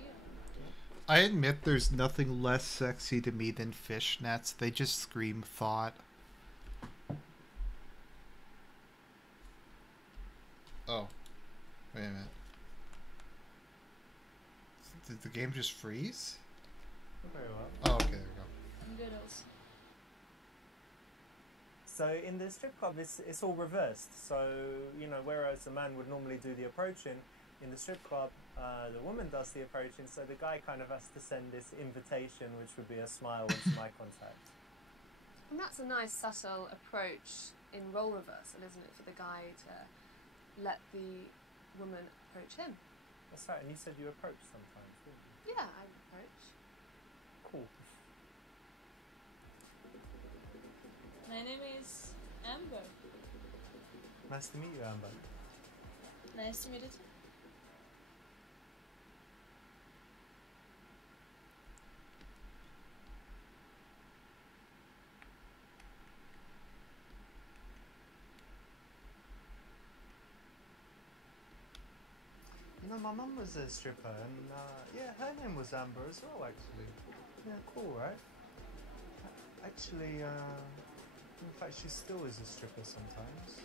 I admit there's nothing less sexy to me than fishnets. They just scream thought. Oh. Wait a minute. Did the game just freeze? Very well. Oh, okay, there we go. I'm good also. So in the strip club, it's all reversed. So, you know, whereas a man would normally do the approaching, in the strip club, the woman does the approaching, so the guy kind of has to send this invitation, which would be a smile and some eye contact. And that's a nice subtle approach in role reversal, isn't it, for the guy to let the woman approach him? That's right, and you said you approach sometimes, didn't you? Yeah, I approach. Cool. My name is Amber. Nice to meet you, Amber. Nice to meet you too. You know, my mum was a stripper, and yeah, her name was Amber as well, actually. Yeah, cool, right? Actually, in fact, she still is a stripper sometimes.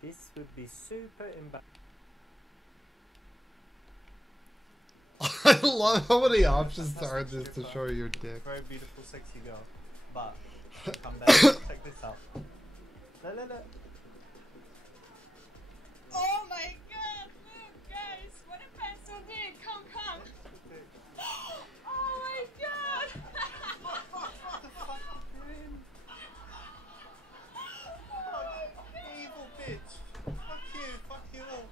This would be super embarrassing. I love how many options there are just to show your dick. Very beautiful, sexy girl. But, come back, check this out. Look, look, look. Oh my god, look guys, what a pencil did. Come, come. Oh my god. Evil bitch. Fuck you all.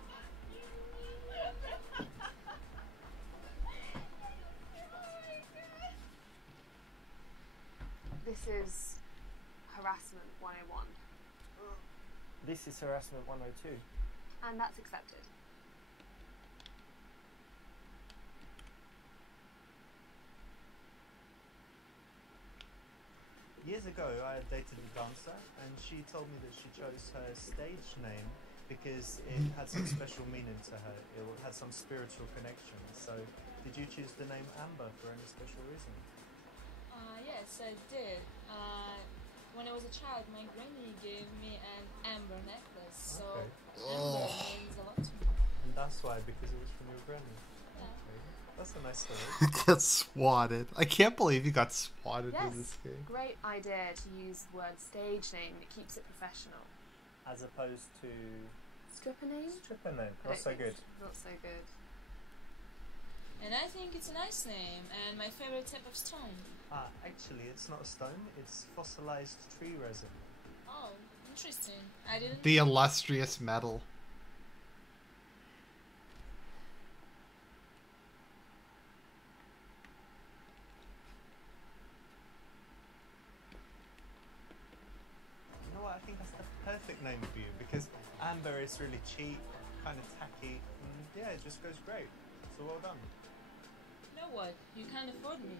This is harassment 101. This is harassment 102. And that's accepted. Years ago, I dated a dancer, and she told me that she chose her stage name because it had some special meaning to her. It had some spiritual connection. So, did you choose the name Amber for any special reason? Yes, I did. When I was a child, my granny gave me an amber necklace, so amber means a lot to me. And that's why, because it was from your granny. Yeah. Okay. That's a nice story. Get swatted. I can't believe you got swatted Yes, in this game. great idea to use the word stage name. It keeps it professional. As opposed to Stripper name? Stripper name. I Not don't so think good. Not so good. And I think it's a nice name and my favorite type of stone. Actually, it's not a stone. It's fossilized tree resin. Oh, interesting. I didn't. The illustrious metal. You know what? I think that's the perfect name for you because amber is really cheap, kind of tacky, and yeah, it just goes great. So well done. You know what? You can't afford me.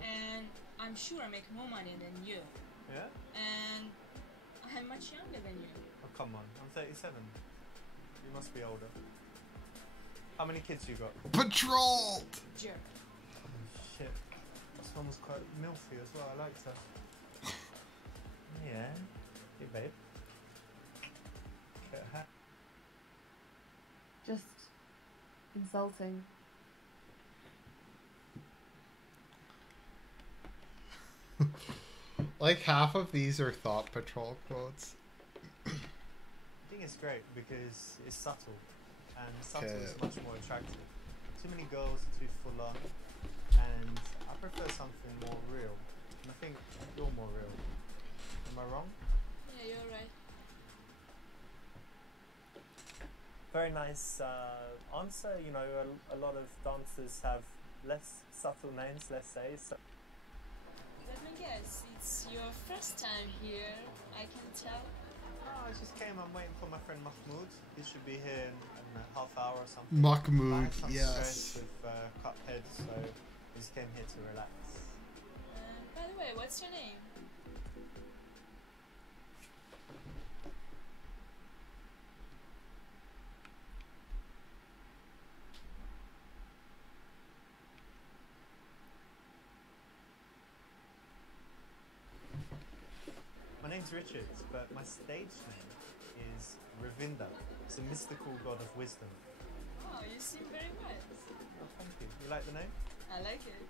And I'm sure I make more money than you. Yeah? And I'm much younger than you. Oh, come on. I'm 37. You must be older. How many kids you got? Patrol! Jerk. Oh, shit. This one was quite milfy as well. I liked her. Yeah. Hey, babe. Get a hat. Just insulting. Like half of these are Thought Patrol quotes. I think it's great because it's subtle, and subtle Okay. is much more attractive. Too many girls are too full on, and I prefer something more real. And I think you're more real. Am I wrong? Yeah, you're right. Very nice answer. You know, a lot of dancers have less subtle names, let's say. So Let me guess, it's your first time here, I can tell. oh, I just came. I'm waiting for my friend Mahmoud. He should be here in a half hour or something. Mahmoud, I had some yes. stress with Cuphead, so I just came here to relax. By the way, what's your name? My name's Richard, but my stage name is Ravinda. It's a mystical god of wisdom. Oh, you seem very wise. Oh, thank you. You like the name? I like it.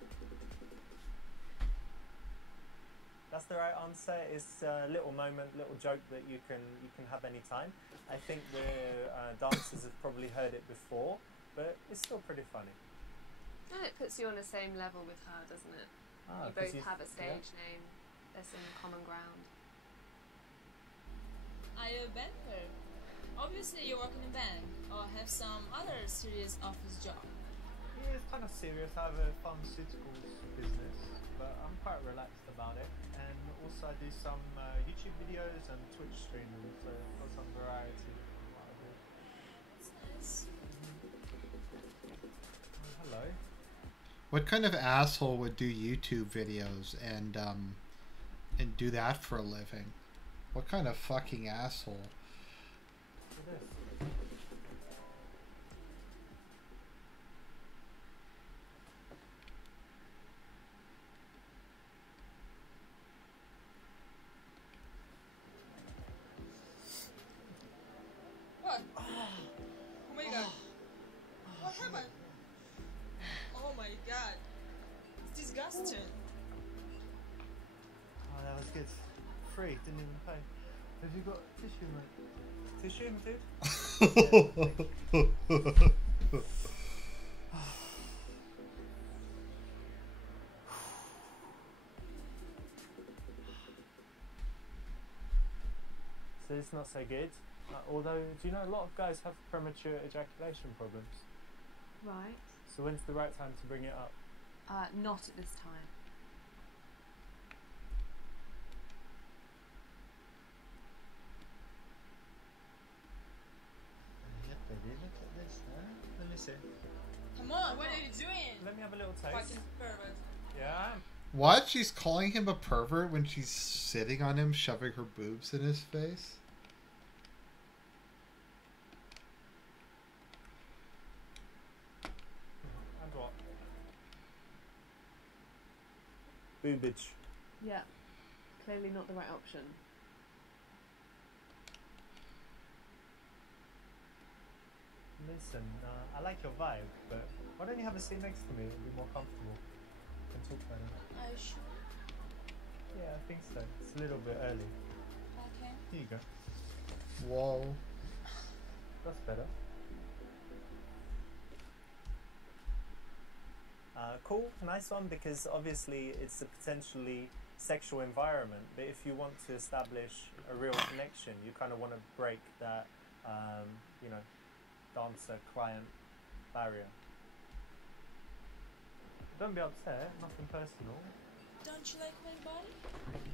That's the right answer. It's a little moment, little joke that you can have any time. I think the dancers have probably heard it before, but it's still pretty funny. And it puts you on the same level with her, doesn't it? Ah, You 'cause both have a stage name. There's some common ground. Are you a banker? Obviously you work in a bank or have some other serious office job. Yeah, it's kind of serious. I have a pharmaceuticals business, but I'm quite relaxed about it. And also I do some YouTube videos and Twitch streaming, so I've got some variety. That's nice. Hello. What kind of asshole would do YouTube videos and do that for a living? What kind of fucking asshole? It is. What? Oh my god. What happened? Oh my god. It's disgusting. Oh, that was good. Free, didn't even pay. Have you got tissue, mate? Tissue, dude? So it's not so good. Although, do you know a lot of guys have premature ejaculation problems? Right. So when's the right time to bring it up? Not at this time. Yeah, baby, look at this, huh? Let me see. Come on, what are you doing? Let me have a little taste. Fucking pervert. Yeah, I am. What? She's calling him a pervert when she's sitting on him, shoving her boobs in his face? And what? Boobage. Yeah. Clearly not the right option. Listen, I like your vibe, but why don't you have a seat next to me? It'll be more comfortable. We can talk better. Are you sure? Yeah, I think so. It's a little bit early. Okay. Here you go. Whoa. That's better. Cool, nice one, because obviously it's a potentially sexual environment, but if you want to establish a real connection, you kind of want to break that, you know, dancer-client barrier. Don't be upset, nothing personal. Don't you like my body?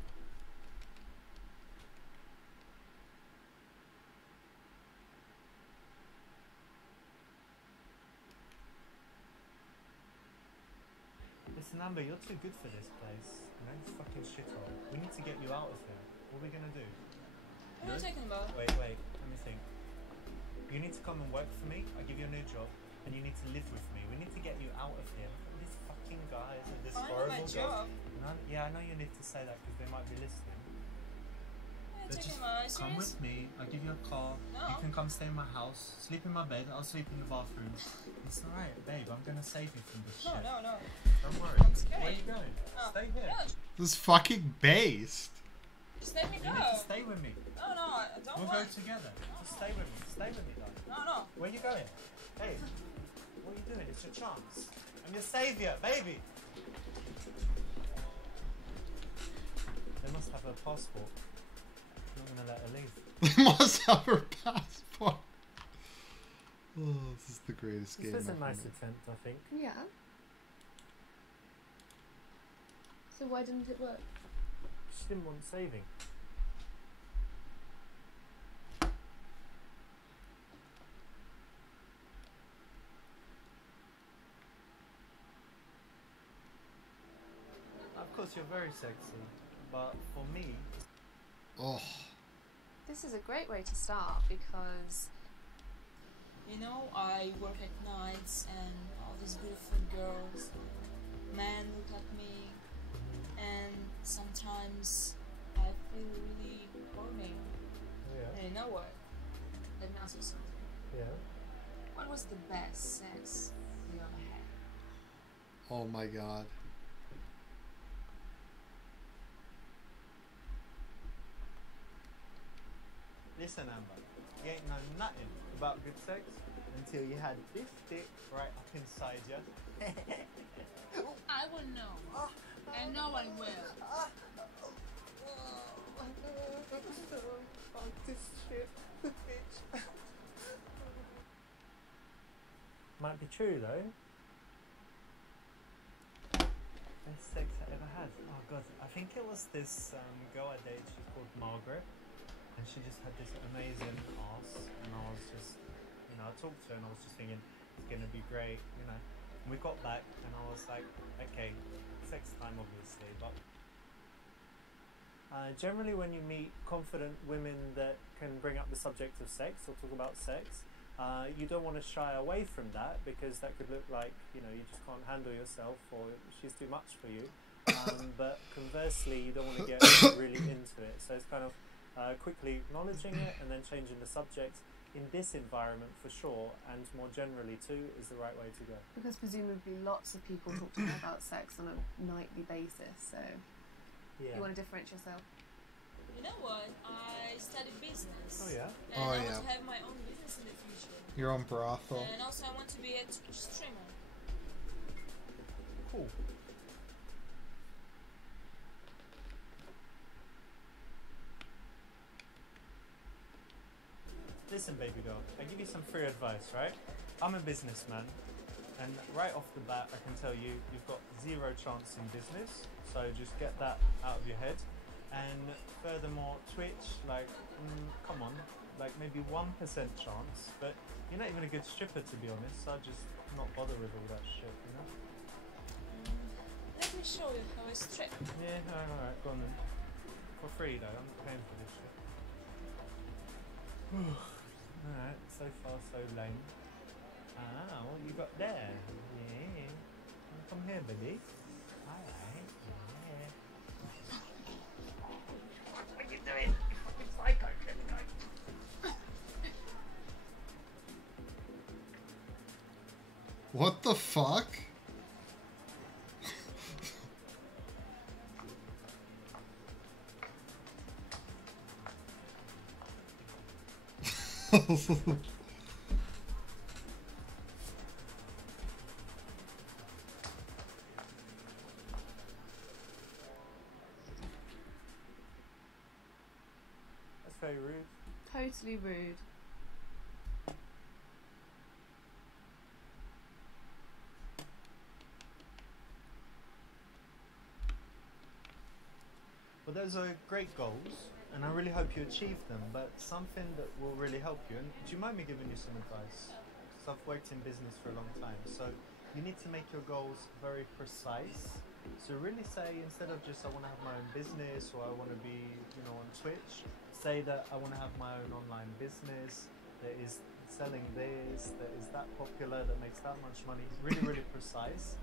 Listen, Amber, you're too good for this place. You know, it's fucking shithole. We need to get you out of here. What are we gonna do? What are you talking about? Wait, let me think. You need to come and work for me. I'll give you a new job, and you need to live with me. We need to get you out of here. These fucking guys and this Fine, horrible my job. Yeah, I know you need to say that because they might be listening. What are you But talking just about? Are you come serious? with me. I'll give you a car. No. You can come stay in my house. Sleep in my bed. I'll sleep in the bathroom. It's alright, babe. I'm gonna save you from this No, shit. no, no. Don't worry. I'm scared. Where are you going? Oh. Stay here. No, This is fucking based. just let me You go. need to stay with me. No, no, I don't We'll want. go together. Just stay with me. Stay with me, darling. No, no. Where you going? Hey, what are you doing? It's your chance. I'm your savior, baby. They must have her passport. I'm not gonna let her leave. They must have her passport. Oh, this is the greatest game. This was a ever. nice attempt, I think. Yeah. So why didn't it work? She didn't want saving. Of course, you're very sexy, but for me, Oh, This is a great way to start because You know, I work at nights and all these beautiful girls, men look at me, and sometimes I feel really warming. yeah, And you know what? Let me ask you something. yeah. What was the best sex you ever had? oh my god. Listen, Amber, you ain't know nothing about good sex until you had this dick right up inside you. I will know, and no one will. Fuck this shit, bitch. Might be true though. Best sex I ever had. Oh god, I think it was this girl I dated. She's called Margaret, and she just had this amazing ass, and I was just, you know, I talked to her and I was just thinking it's gonna be great, you know. And we got back and I was like, okay, sex time obviously, but generally when you meet confident women that can bring up the subject of sex or talk about sex, you don't want to shy away from that because that could look like, you know, you just can't handle yourself or she's too much for you. But conversely, you don't want to get really into it. So it's kind of quickly acknowledging it and then changing the subject in this environment for sure, and more generally too, is the right way to go. because presumably lots of people talk to her about sex on a nightly basis, so Yeah. you want to differentiate yourself. You know what? I studied business. Oh yeah. And Oh, I yeah. want to have my own business in the future. Your own brothel. And also I want to be a Twitch streamer. Cool. Listen, baby girl, I give you some free advice, right? I'm a businessman, and right off the bat, I can tell you, you've got zero chance in business, so just get that out of your head. And furthermore, Twitch, like, come on, like maybe 1% chance, but you're not even a good stripper, to be honest, so I just not bother with all that shit, you know? Let me show you how I strip. Yeah, alright, go on then. For free though, I'm not paying for this shit. Alright, so far so lame. Ah, what you got there? Yeah. Come here, baby. Alright, yeah. What are you doing? Fucking psycho shit, guy. What the fuck? very rude. Totally rude. Well, those are great goals, and I really hope you achieve them, but something that will really help you, and do you mind me giving you some advice? Because I've worked in business for a long time, so you need to make your goals very precise. So really say, instead of just I want to have my own business or I want to be, you know, on Twitch, say that I want to have my own online business that is selling this, that is that popular, that makes that much money. Really, really precise.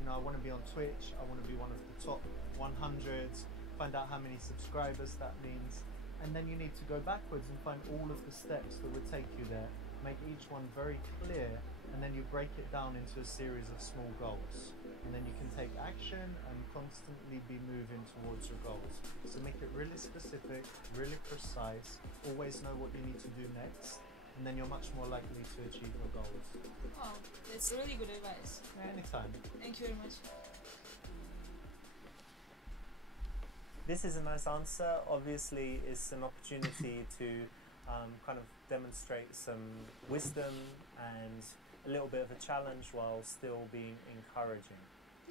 You know, I want to be on Twitch, I want to be one of the top 100s, find out how many subscribers that means, and then you need to go backwards and find all of the steps that would take you there, make each one very clear, and then you break it down into a series of small goals, and then you can take action and constantly be moving towards your goals. So make it really specific, really precise, always know what you need to do next, and then you're much more likely to achieve your goals. Wow, that's really good advice. Anytime. Thank you very much. This is a nice answer. Obviously, it's an opportunity to kind of demonstrate some wisdom and a little bit of a challenge while still being encouraging.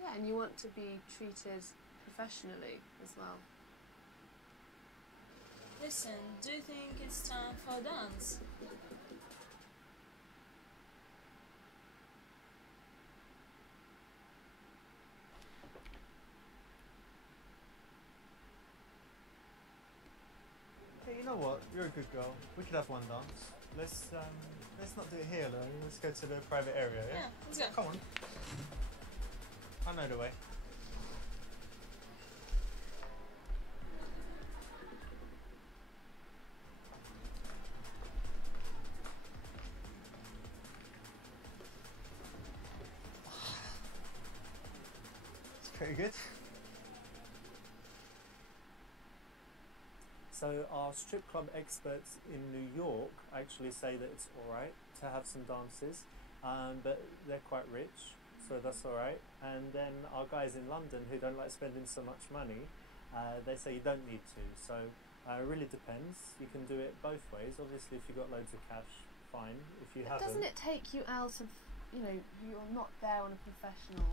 Yeah, and you want to be treated professionally as well. Listen, do you think it's time for a dance? Hey, you know what? You're a good girl. We could have one dance. Let's not do it here though. Let's go to the private area. Yeah. Yeah, let's go. Come on. I know the way. It's pretty good. So our strip club experts in New York actually say that it's alright to have some dances, but they're quite rich, so that's alright. And then our guys in London who don't like spending so much money, they say you don't need to. So it really depends. You can do it both ways. Obviously if you've got loads of cash, fine. If you haven't... Doesn't it take you out of, you know, you're not there on a professional...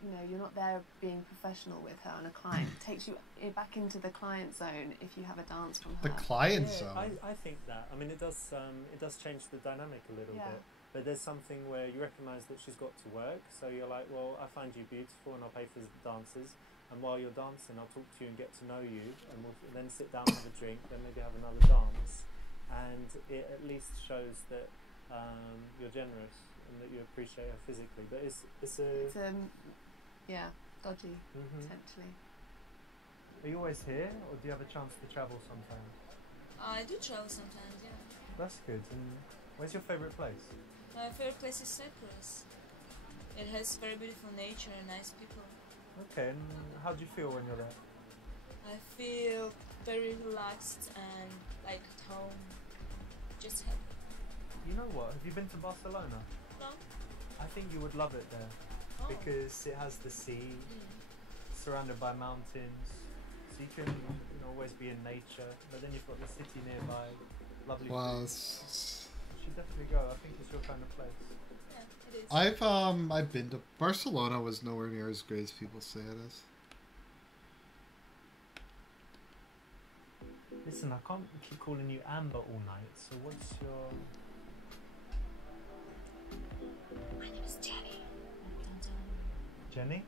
You know, you're not there being professional with her and a client. It takes you back into the client zone if you have a dance from her. The client Yeah, zone. I think that. I mean, it does change the dynamic a little bit. But there's something where you recognise that she's got to work, so you're like, well, I find you beautiful and I'll pay for the dances. And while you're dancing, I'll talk to you and get to know you, and we'll then sit down, have a drink, then maybe have another dance. And it at least shows that you're generous and that you appreciate her physically. But it's yeah, dodgy, potentially. Are you always here, or do you have a chance to travel sometimes? I do travel sometimes, yeah. That's good. And where's your favourite place? My favorite place is Cyprus. It has very beautiful nature and nice people. Okay, and how do you feel when you're there? I feel very relaxed and like at home. Just happy. You know what? Have you been to Barcelona? No? I think you would love it there. Oh. Because it has the sea, surrounded by mountains, so you can always be in nature. But then you've got the city nearby, lovely. Wow, food. You should definitely go. I think it's your kind of place. Yeah, it is. I've been to Barcelona. Was nowhere near as great as people say it is. Listen, I can't keep calling you Amber all night. So what's your? My name is Jenny. Jenny?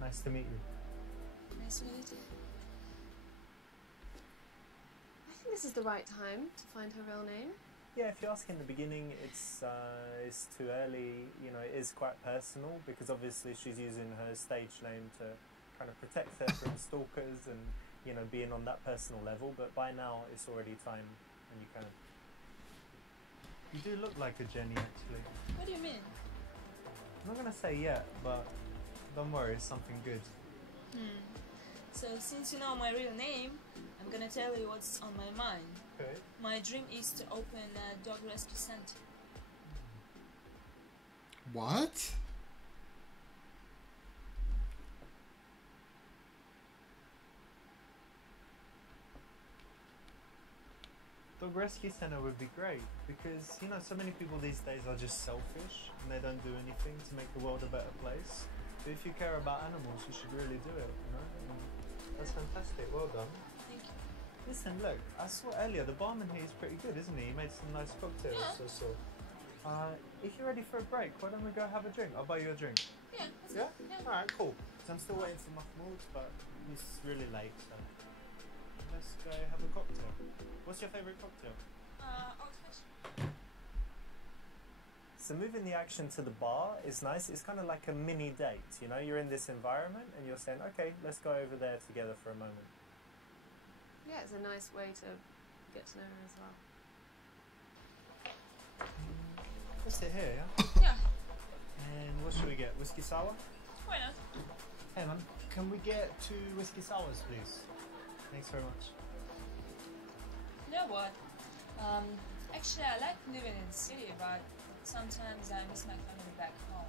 Nice to meet you. Nice to meet you. I think this is the right time to find her real name. Yeah, if you ask in the beginning, it's too early. You know, it is quite personal because obviously she's using her stage name to kind of protect her from stalkers and being on that personal level. But by now, it's already time, and you do look like a Jenny actually. What do you mean? I'm not gonna say yet, but don't worry, it's something good. So since you know my real name, I'm gonna tell you what's on my mind. Okay. My dream is to open a dog rescue center. What? rescue center would be great because, you know, so many people these days are just selfish and they don't do anything to make the world a better place. But if you care about animals, you should really do it, you know? And that's fantastic. Well done. Thank you. Listen, look, I saw earlier the barman here is pretty good, isn't he? He made some nice cocktails. Yeah. So. If you're ready for a break, why don't we go have a drink? I'll buy you a drink. Yeah. Let's Yeah? go. Yeah. Alright, cool. 'Cause I'm still waiting for Mahmoud, but he's really late, so let's go have a cocktail. What's your favourite cocktail? Old fashioned. So moving the action to the bar is nice. It's kind of like a mini date, you know? You're in this environment and you're saying, okay, let's go over there together for a moment. Yeah, it's a nice way to get to know her as well. Let's sit here, yeah? Yeah. And what should we get? Whiskey sour? Why not? Hey man, can we get 2 whiskey sours, please? Thanks very much. You know what? Actually, I like living in the city, but sometimes I miss my family back home.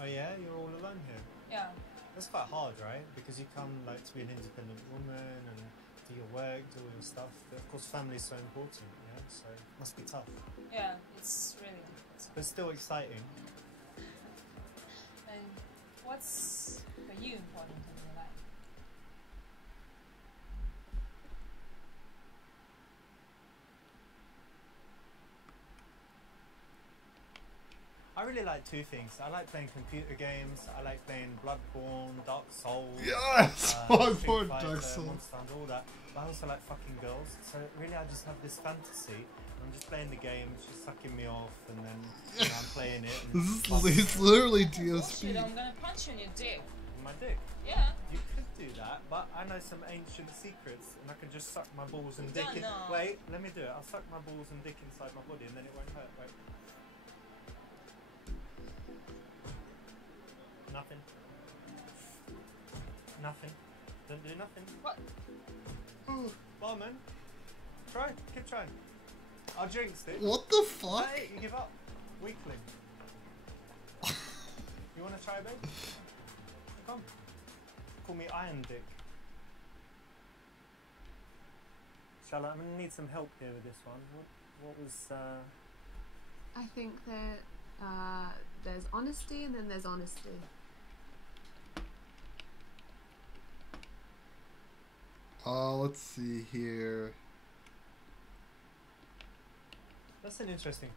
Oh yeah, you're all alone here. Yeah. That's quite hard, right? Because you come like to be an independent woman and do your work, do all your stuff. But of course, family is so important, yeah. So it must be tough, Yeah, it's really difficult. but still exciting. And what's for you important in your life? I really like 2 things. I like playing computer games. I like playing Bloodborne, Dark Souls. Yes! Street Bloodborne, Fighter, Dark Souls. Monster Hunter, all that. But I also like fucking girls. So really, I just have this fantasy. I'm just playing the game. She's sucking me off, and then you know, I'm playing it. And It's literally Bullshit, DSP. I'm gonna punch you in your dick. my dick. Yeah. You could do that, but I know some ancient secrets, and I can just suck my balls and You dick. don't know. Wait, let me do it. I'll suck my balls and dick inside my body, and then it won't hurt. Wait. Nothing. Nothing. Don't do nothing. What? Ooh, barman. Try. Keep trying. I'll drink, stick. What the fuck? Hey, you give up. Weakling. You wanna try, babe? Come. Call me Iron Dick. Charlotte, I'm gonna need some help here with this one. What was, I think that there's honesty and then there's honesty. Let's see here. That's an interesting.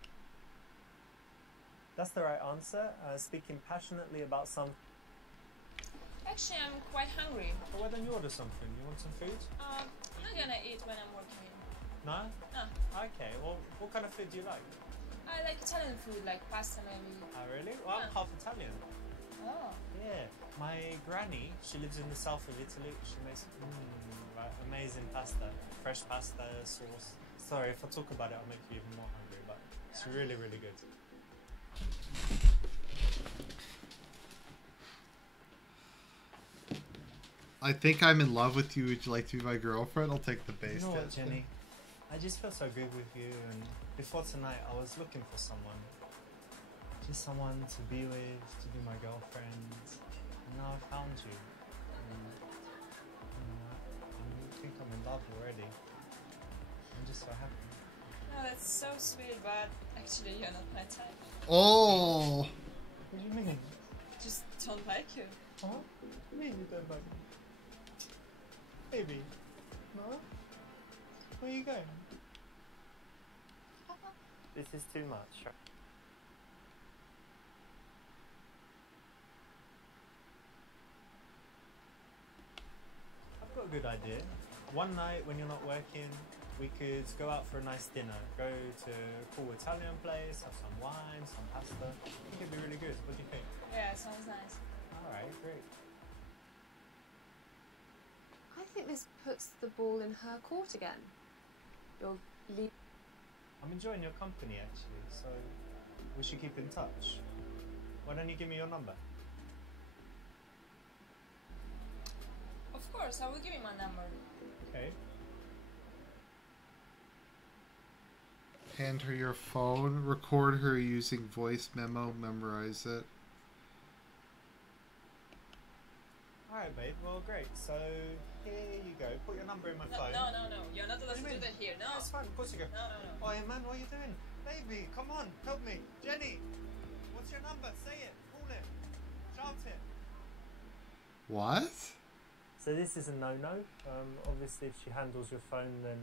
That's the right answer. Speaking passionately about some. Actually, I'm quite hungry. Well, why don't you order something? You want some food? I'm not gonna eat when I'm working. No? No. Okay, well, what kind of food do you like? I like Italian food, like pasta maybe. Oh, really? Well, I'm Yeah. half Italian. Oh. Yeah. My granny, she lives in the south of Italy. She makes right, amazing pasta. Fresh pasta, sauce. Sorry, if I talk about it, I'll make you even more hungry, but it's really, really good. I think I'm in love with you. Would you like to be my girlfriend? I'll take the base. You know what, test. Jenny? I just feel so good with you, and before tonight, I was looking for someone. Just someone to be with, to be my girlfriend. And now I found you. I think I'm in love already. I'm just so happy. No, that's so sweet, but actually you're not my type. Oh. What do you mean? Just don't like you. Huh? What do you mean you don't like me? Baby. No? Where are you going? This is too much. I've got a good idea. One night when you're not working, we could go out for a nice dinner. Go to a cool Italian place, have some wine, some pasta. I think it'd be really good. What do you think? Yeah, sounds nice. Alright, great. I think this puts the ball in her court again. You're I'm enjoying your company actually, so we should keep in touch. Why don't you give me your number? Of course, I will give you my number. Okay. Hand her your phone. Record her using voice memo. Memorize it. Alright. Alright, babe. Well, great. So, here you go. Put your number in my phone. No. You're not allowed to do that here. No. It's fine. Of course you go. No. Oh, yeah, man, what are you doing? Baby, come on. Help me. Jenny, what's your number? Say it. Call it. Shout it. What? So this is a no-no. Obviously, if she handles your phone, then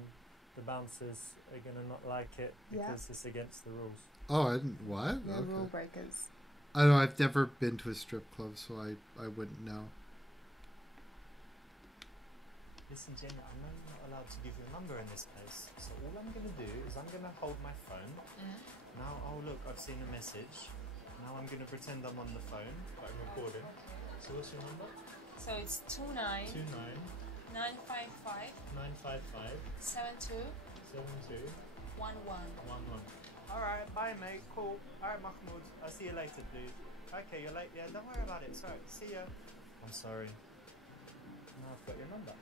the bouncers are going to not like it because it's against the rules. Oh, I didn't. What? They're Okay. rule breakers. I don't know. I've never been to a strip club, so I wouldn't know. Listen, Jenny, I'm not allowed to give you a number in this place. So all I'm going to do is I'm going to hold my phone. Now, oh look, I've seen a message. Now I'm going to pretend I'm on the phone, but I'm recording. So what's your number? So it's 29 955 72 11. Alright, bye mate, cool. Alright Mahmoud, I'll see you later dude. Okay, you're late, yeah, don't worry about it, sorry, see ya. I'm sorry. Now I've got your number.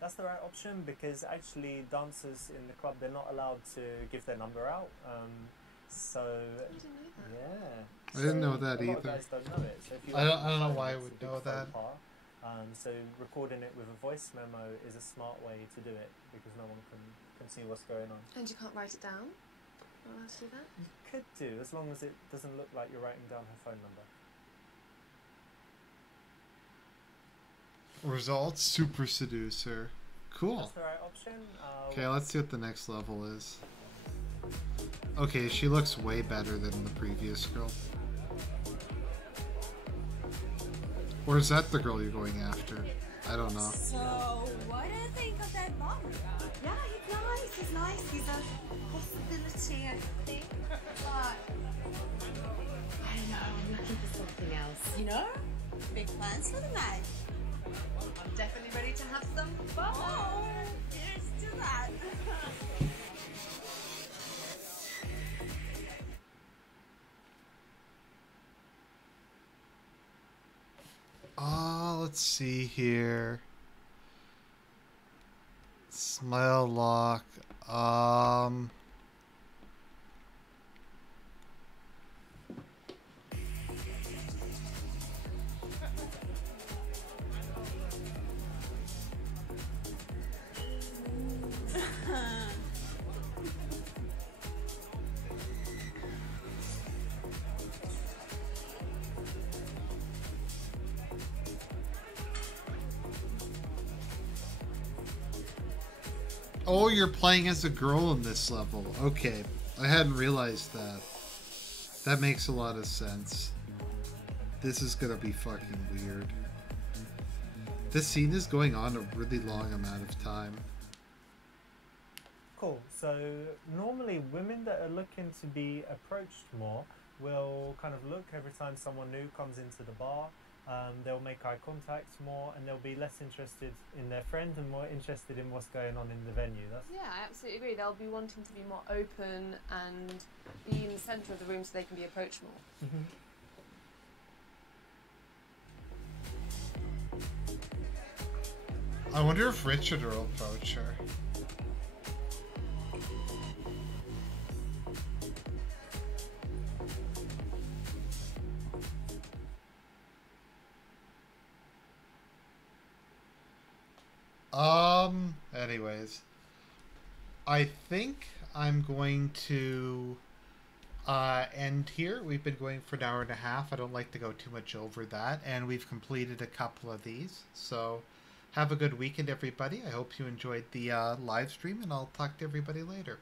That's the right option because actually dancers in the club, they're not allowed to give their number out. So I didn't know that. yeah. I didn't know that a lot either. of guys don't know it. So if you I don't know phone, why I it's a would big know faux that. pas. So recording it with a voice memo is a smart way to do it because no one can see what's going on. And you can't write it down? Not allowed to do that? You could do, as long as it doesn't look like you're writing down her phone number. Results, Super Seducer. Cool. That's the right option. Okay, let's see what the next level is. Okay, she looks way better than the previous girl. Or is that the girl you're going after? I don't know. So, what do you think of that bomb? Yeah, he's nice. He's a possibility, I think. But I don't know, I'm looking for something else. You know? Big plans for the night. I'm definitely ready to have some fun. Oh, let's do that. Let's see here. Smile lock. Oh, you're playing as a girl in this level. Okay. I hadn't realized that. That makes a lot of sense. This is gonna be fucking weird. This scene is going on a really long amount of time. Cool. So normally women that are looking to be approached more will kind of look every time someone new comes into the bar. They'll make eye contact more and they'll be less interested in their friend and more interested in what's going on in the venue. Yeah, I absolutely agree. They'll be wanting to be more open and be in the centre of the room so they can be approached more. I wonder if Richard will approach her. Anyways, I think I'm going to end here. We've been going for an hour and a half. I don't like to go too much over that, and we've completed a couple of these. So have a good weekend, everybody. I hope you enjoyed the live stream, and I'll talk to everybody later.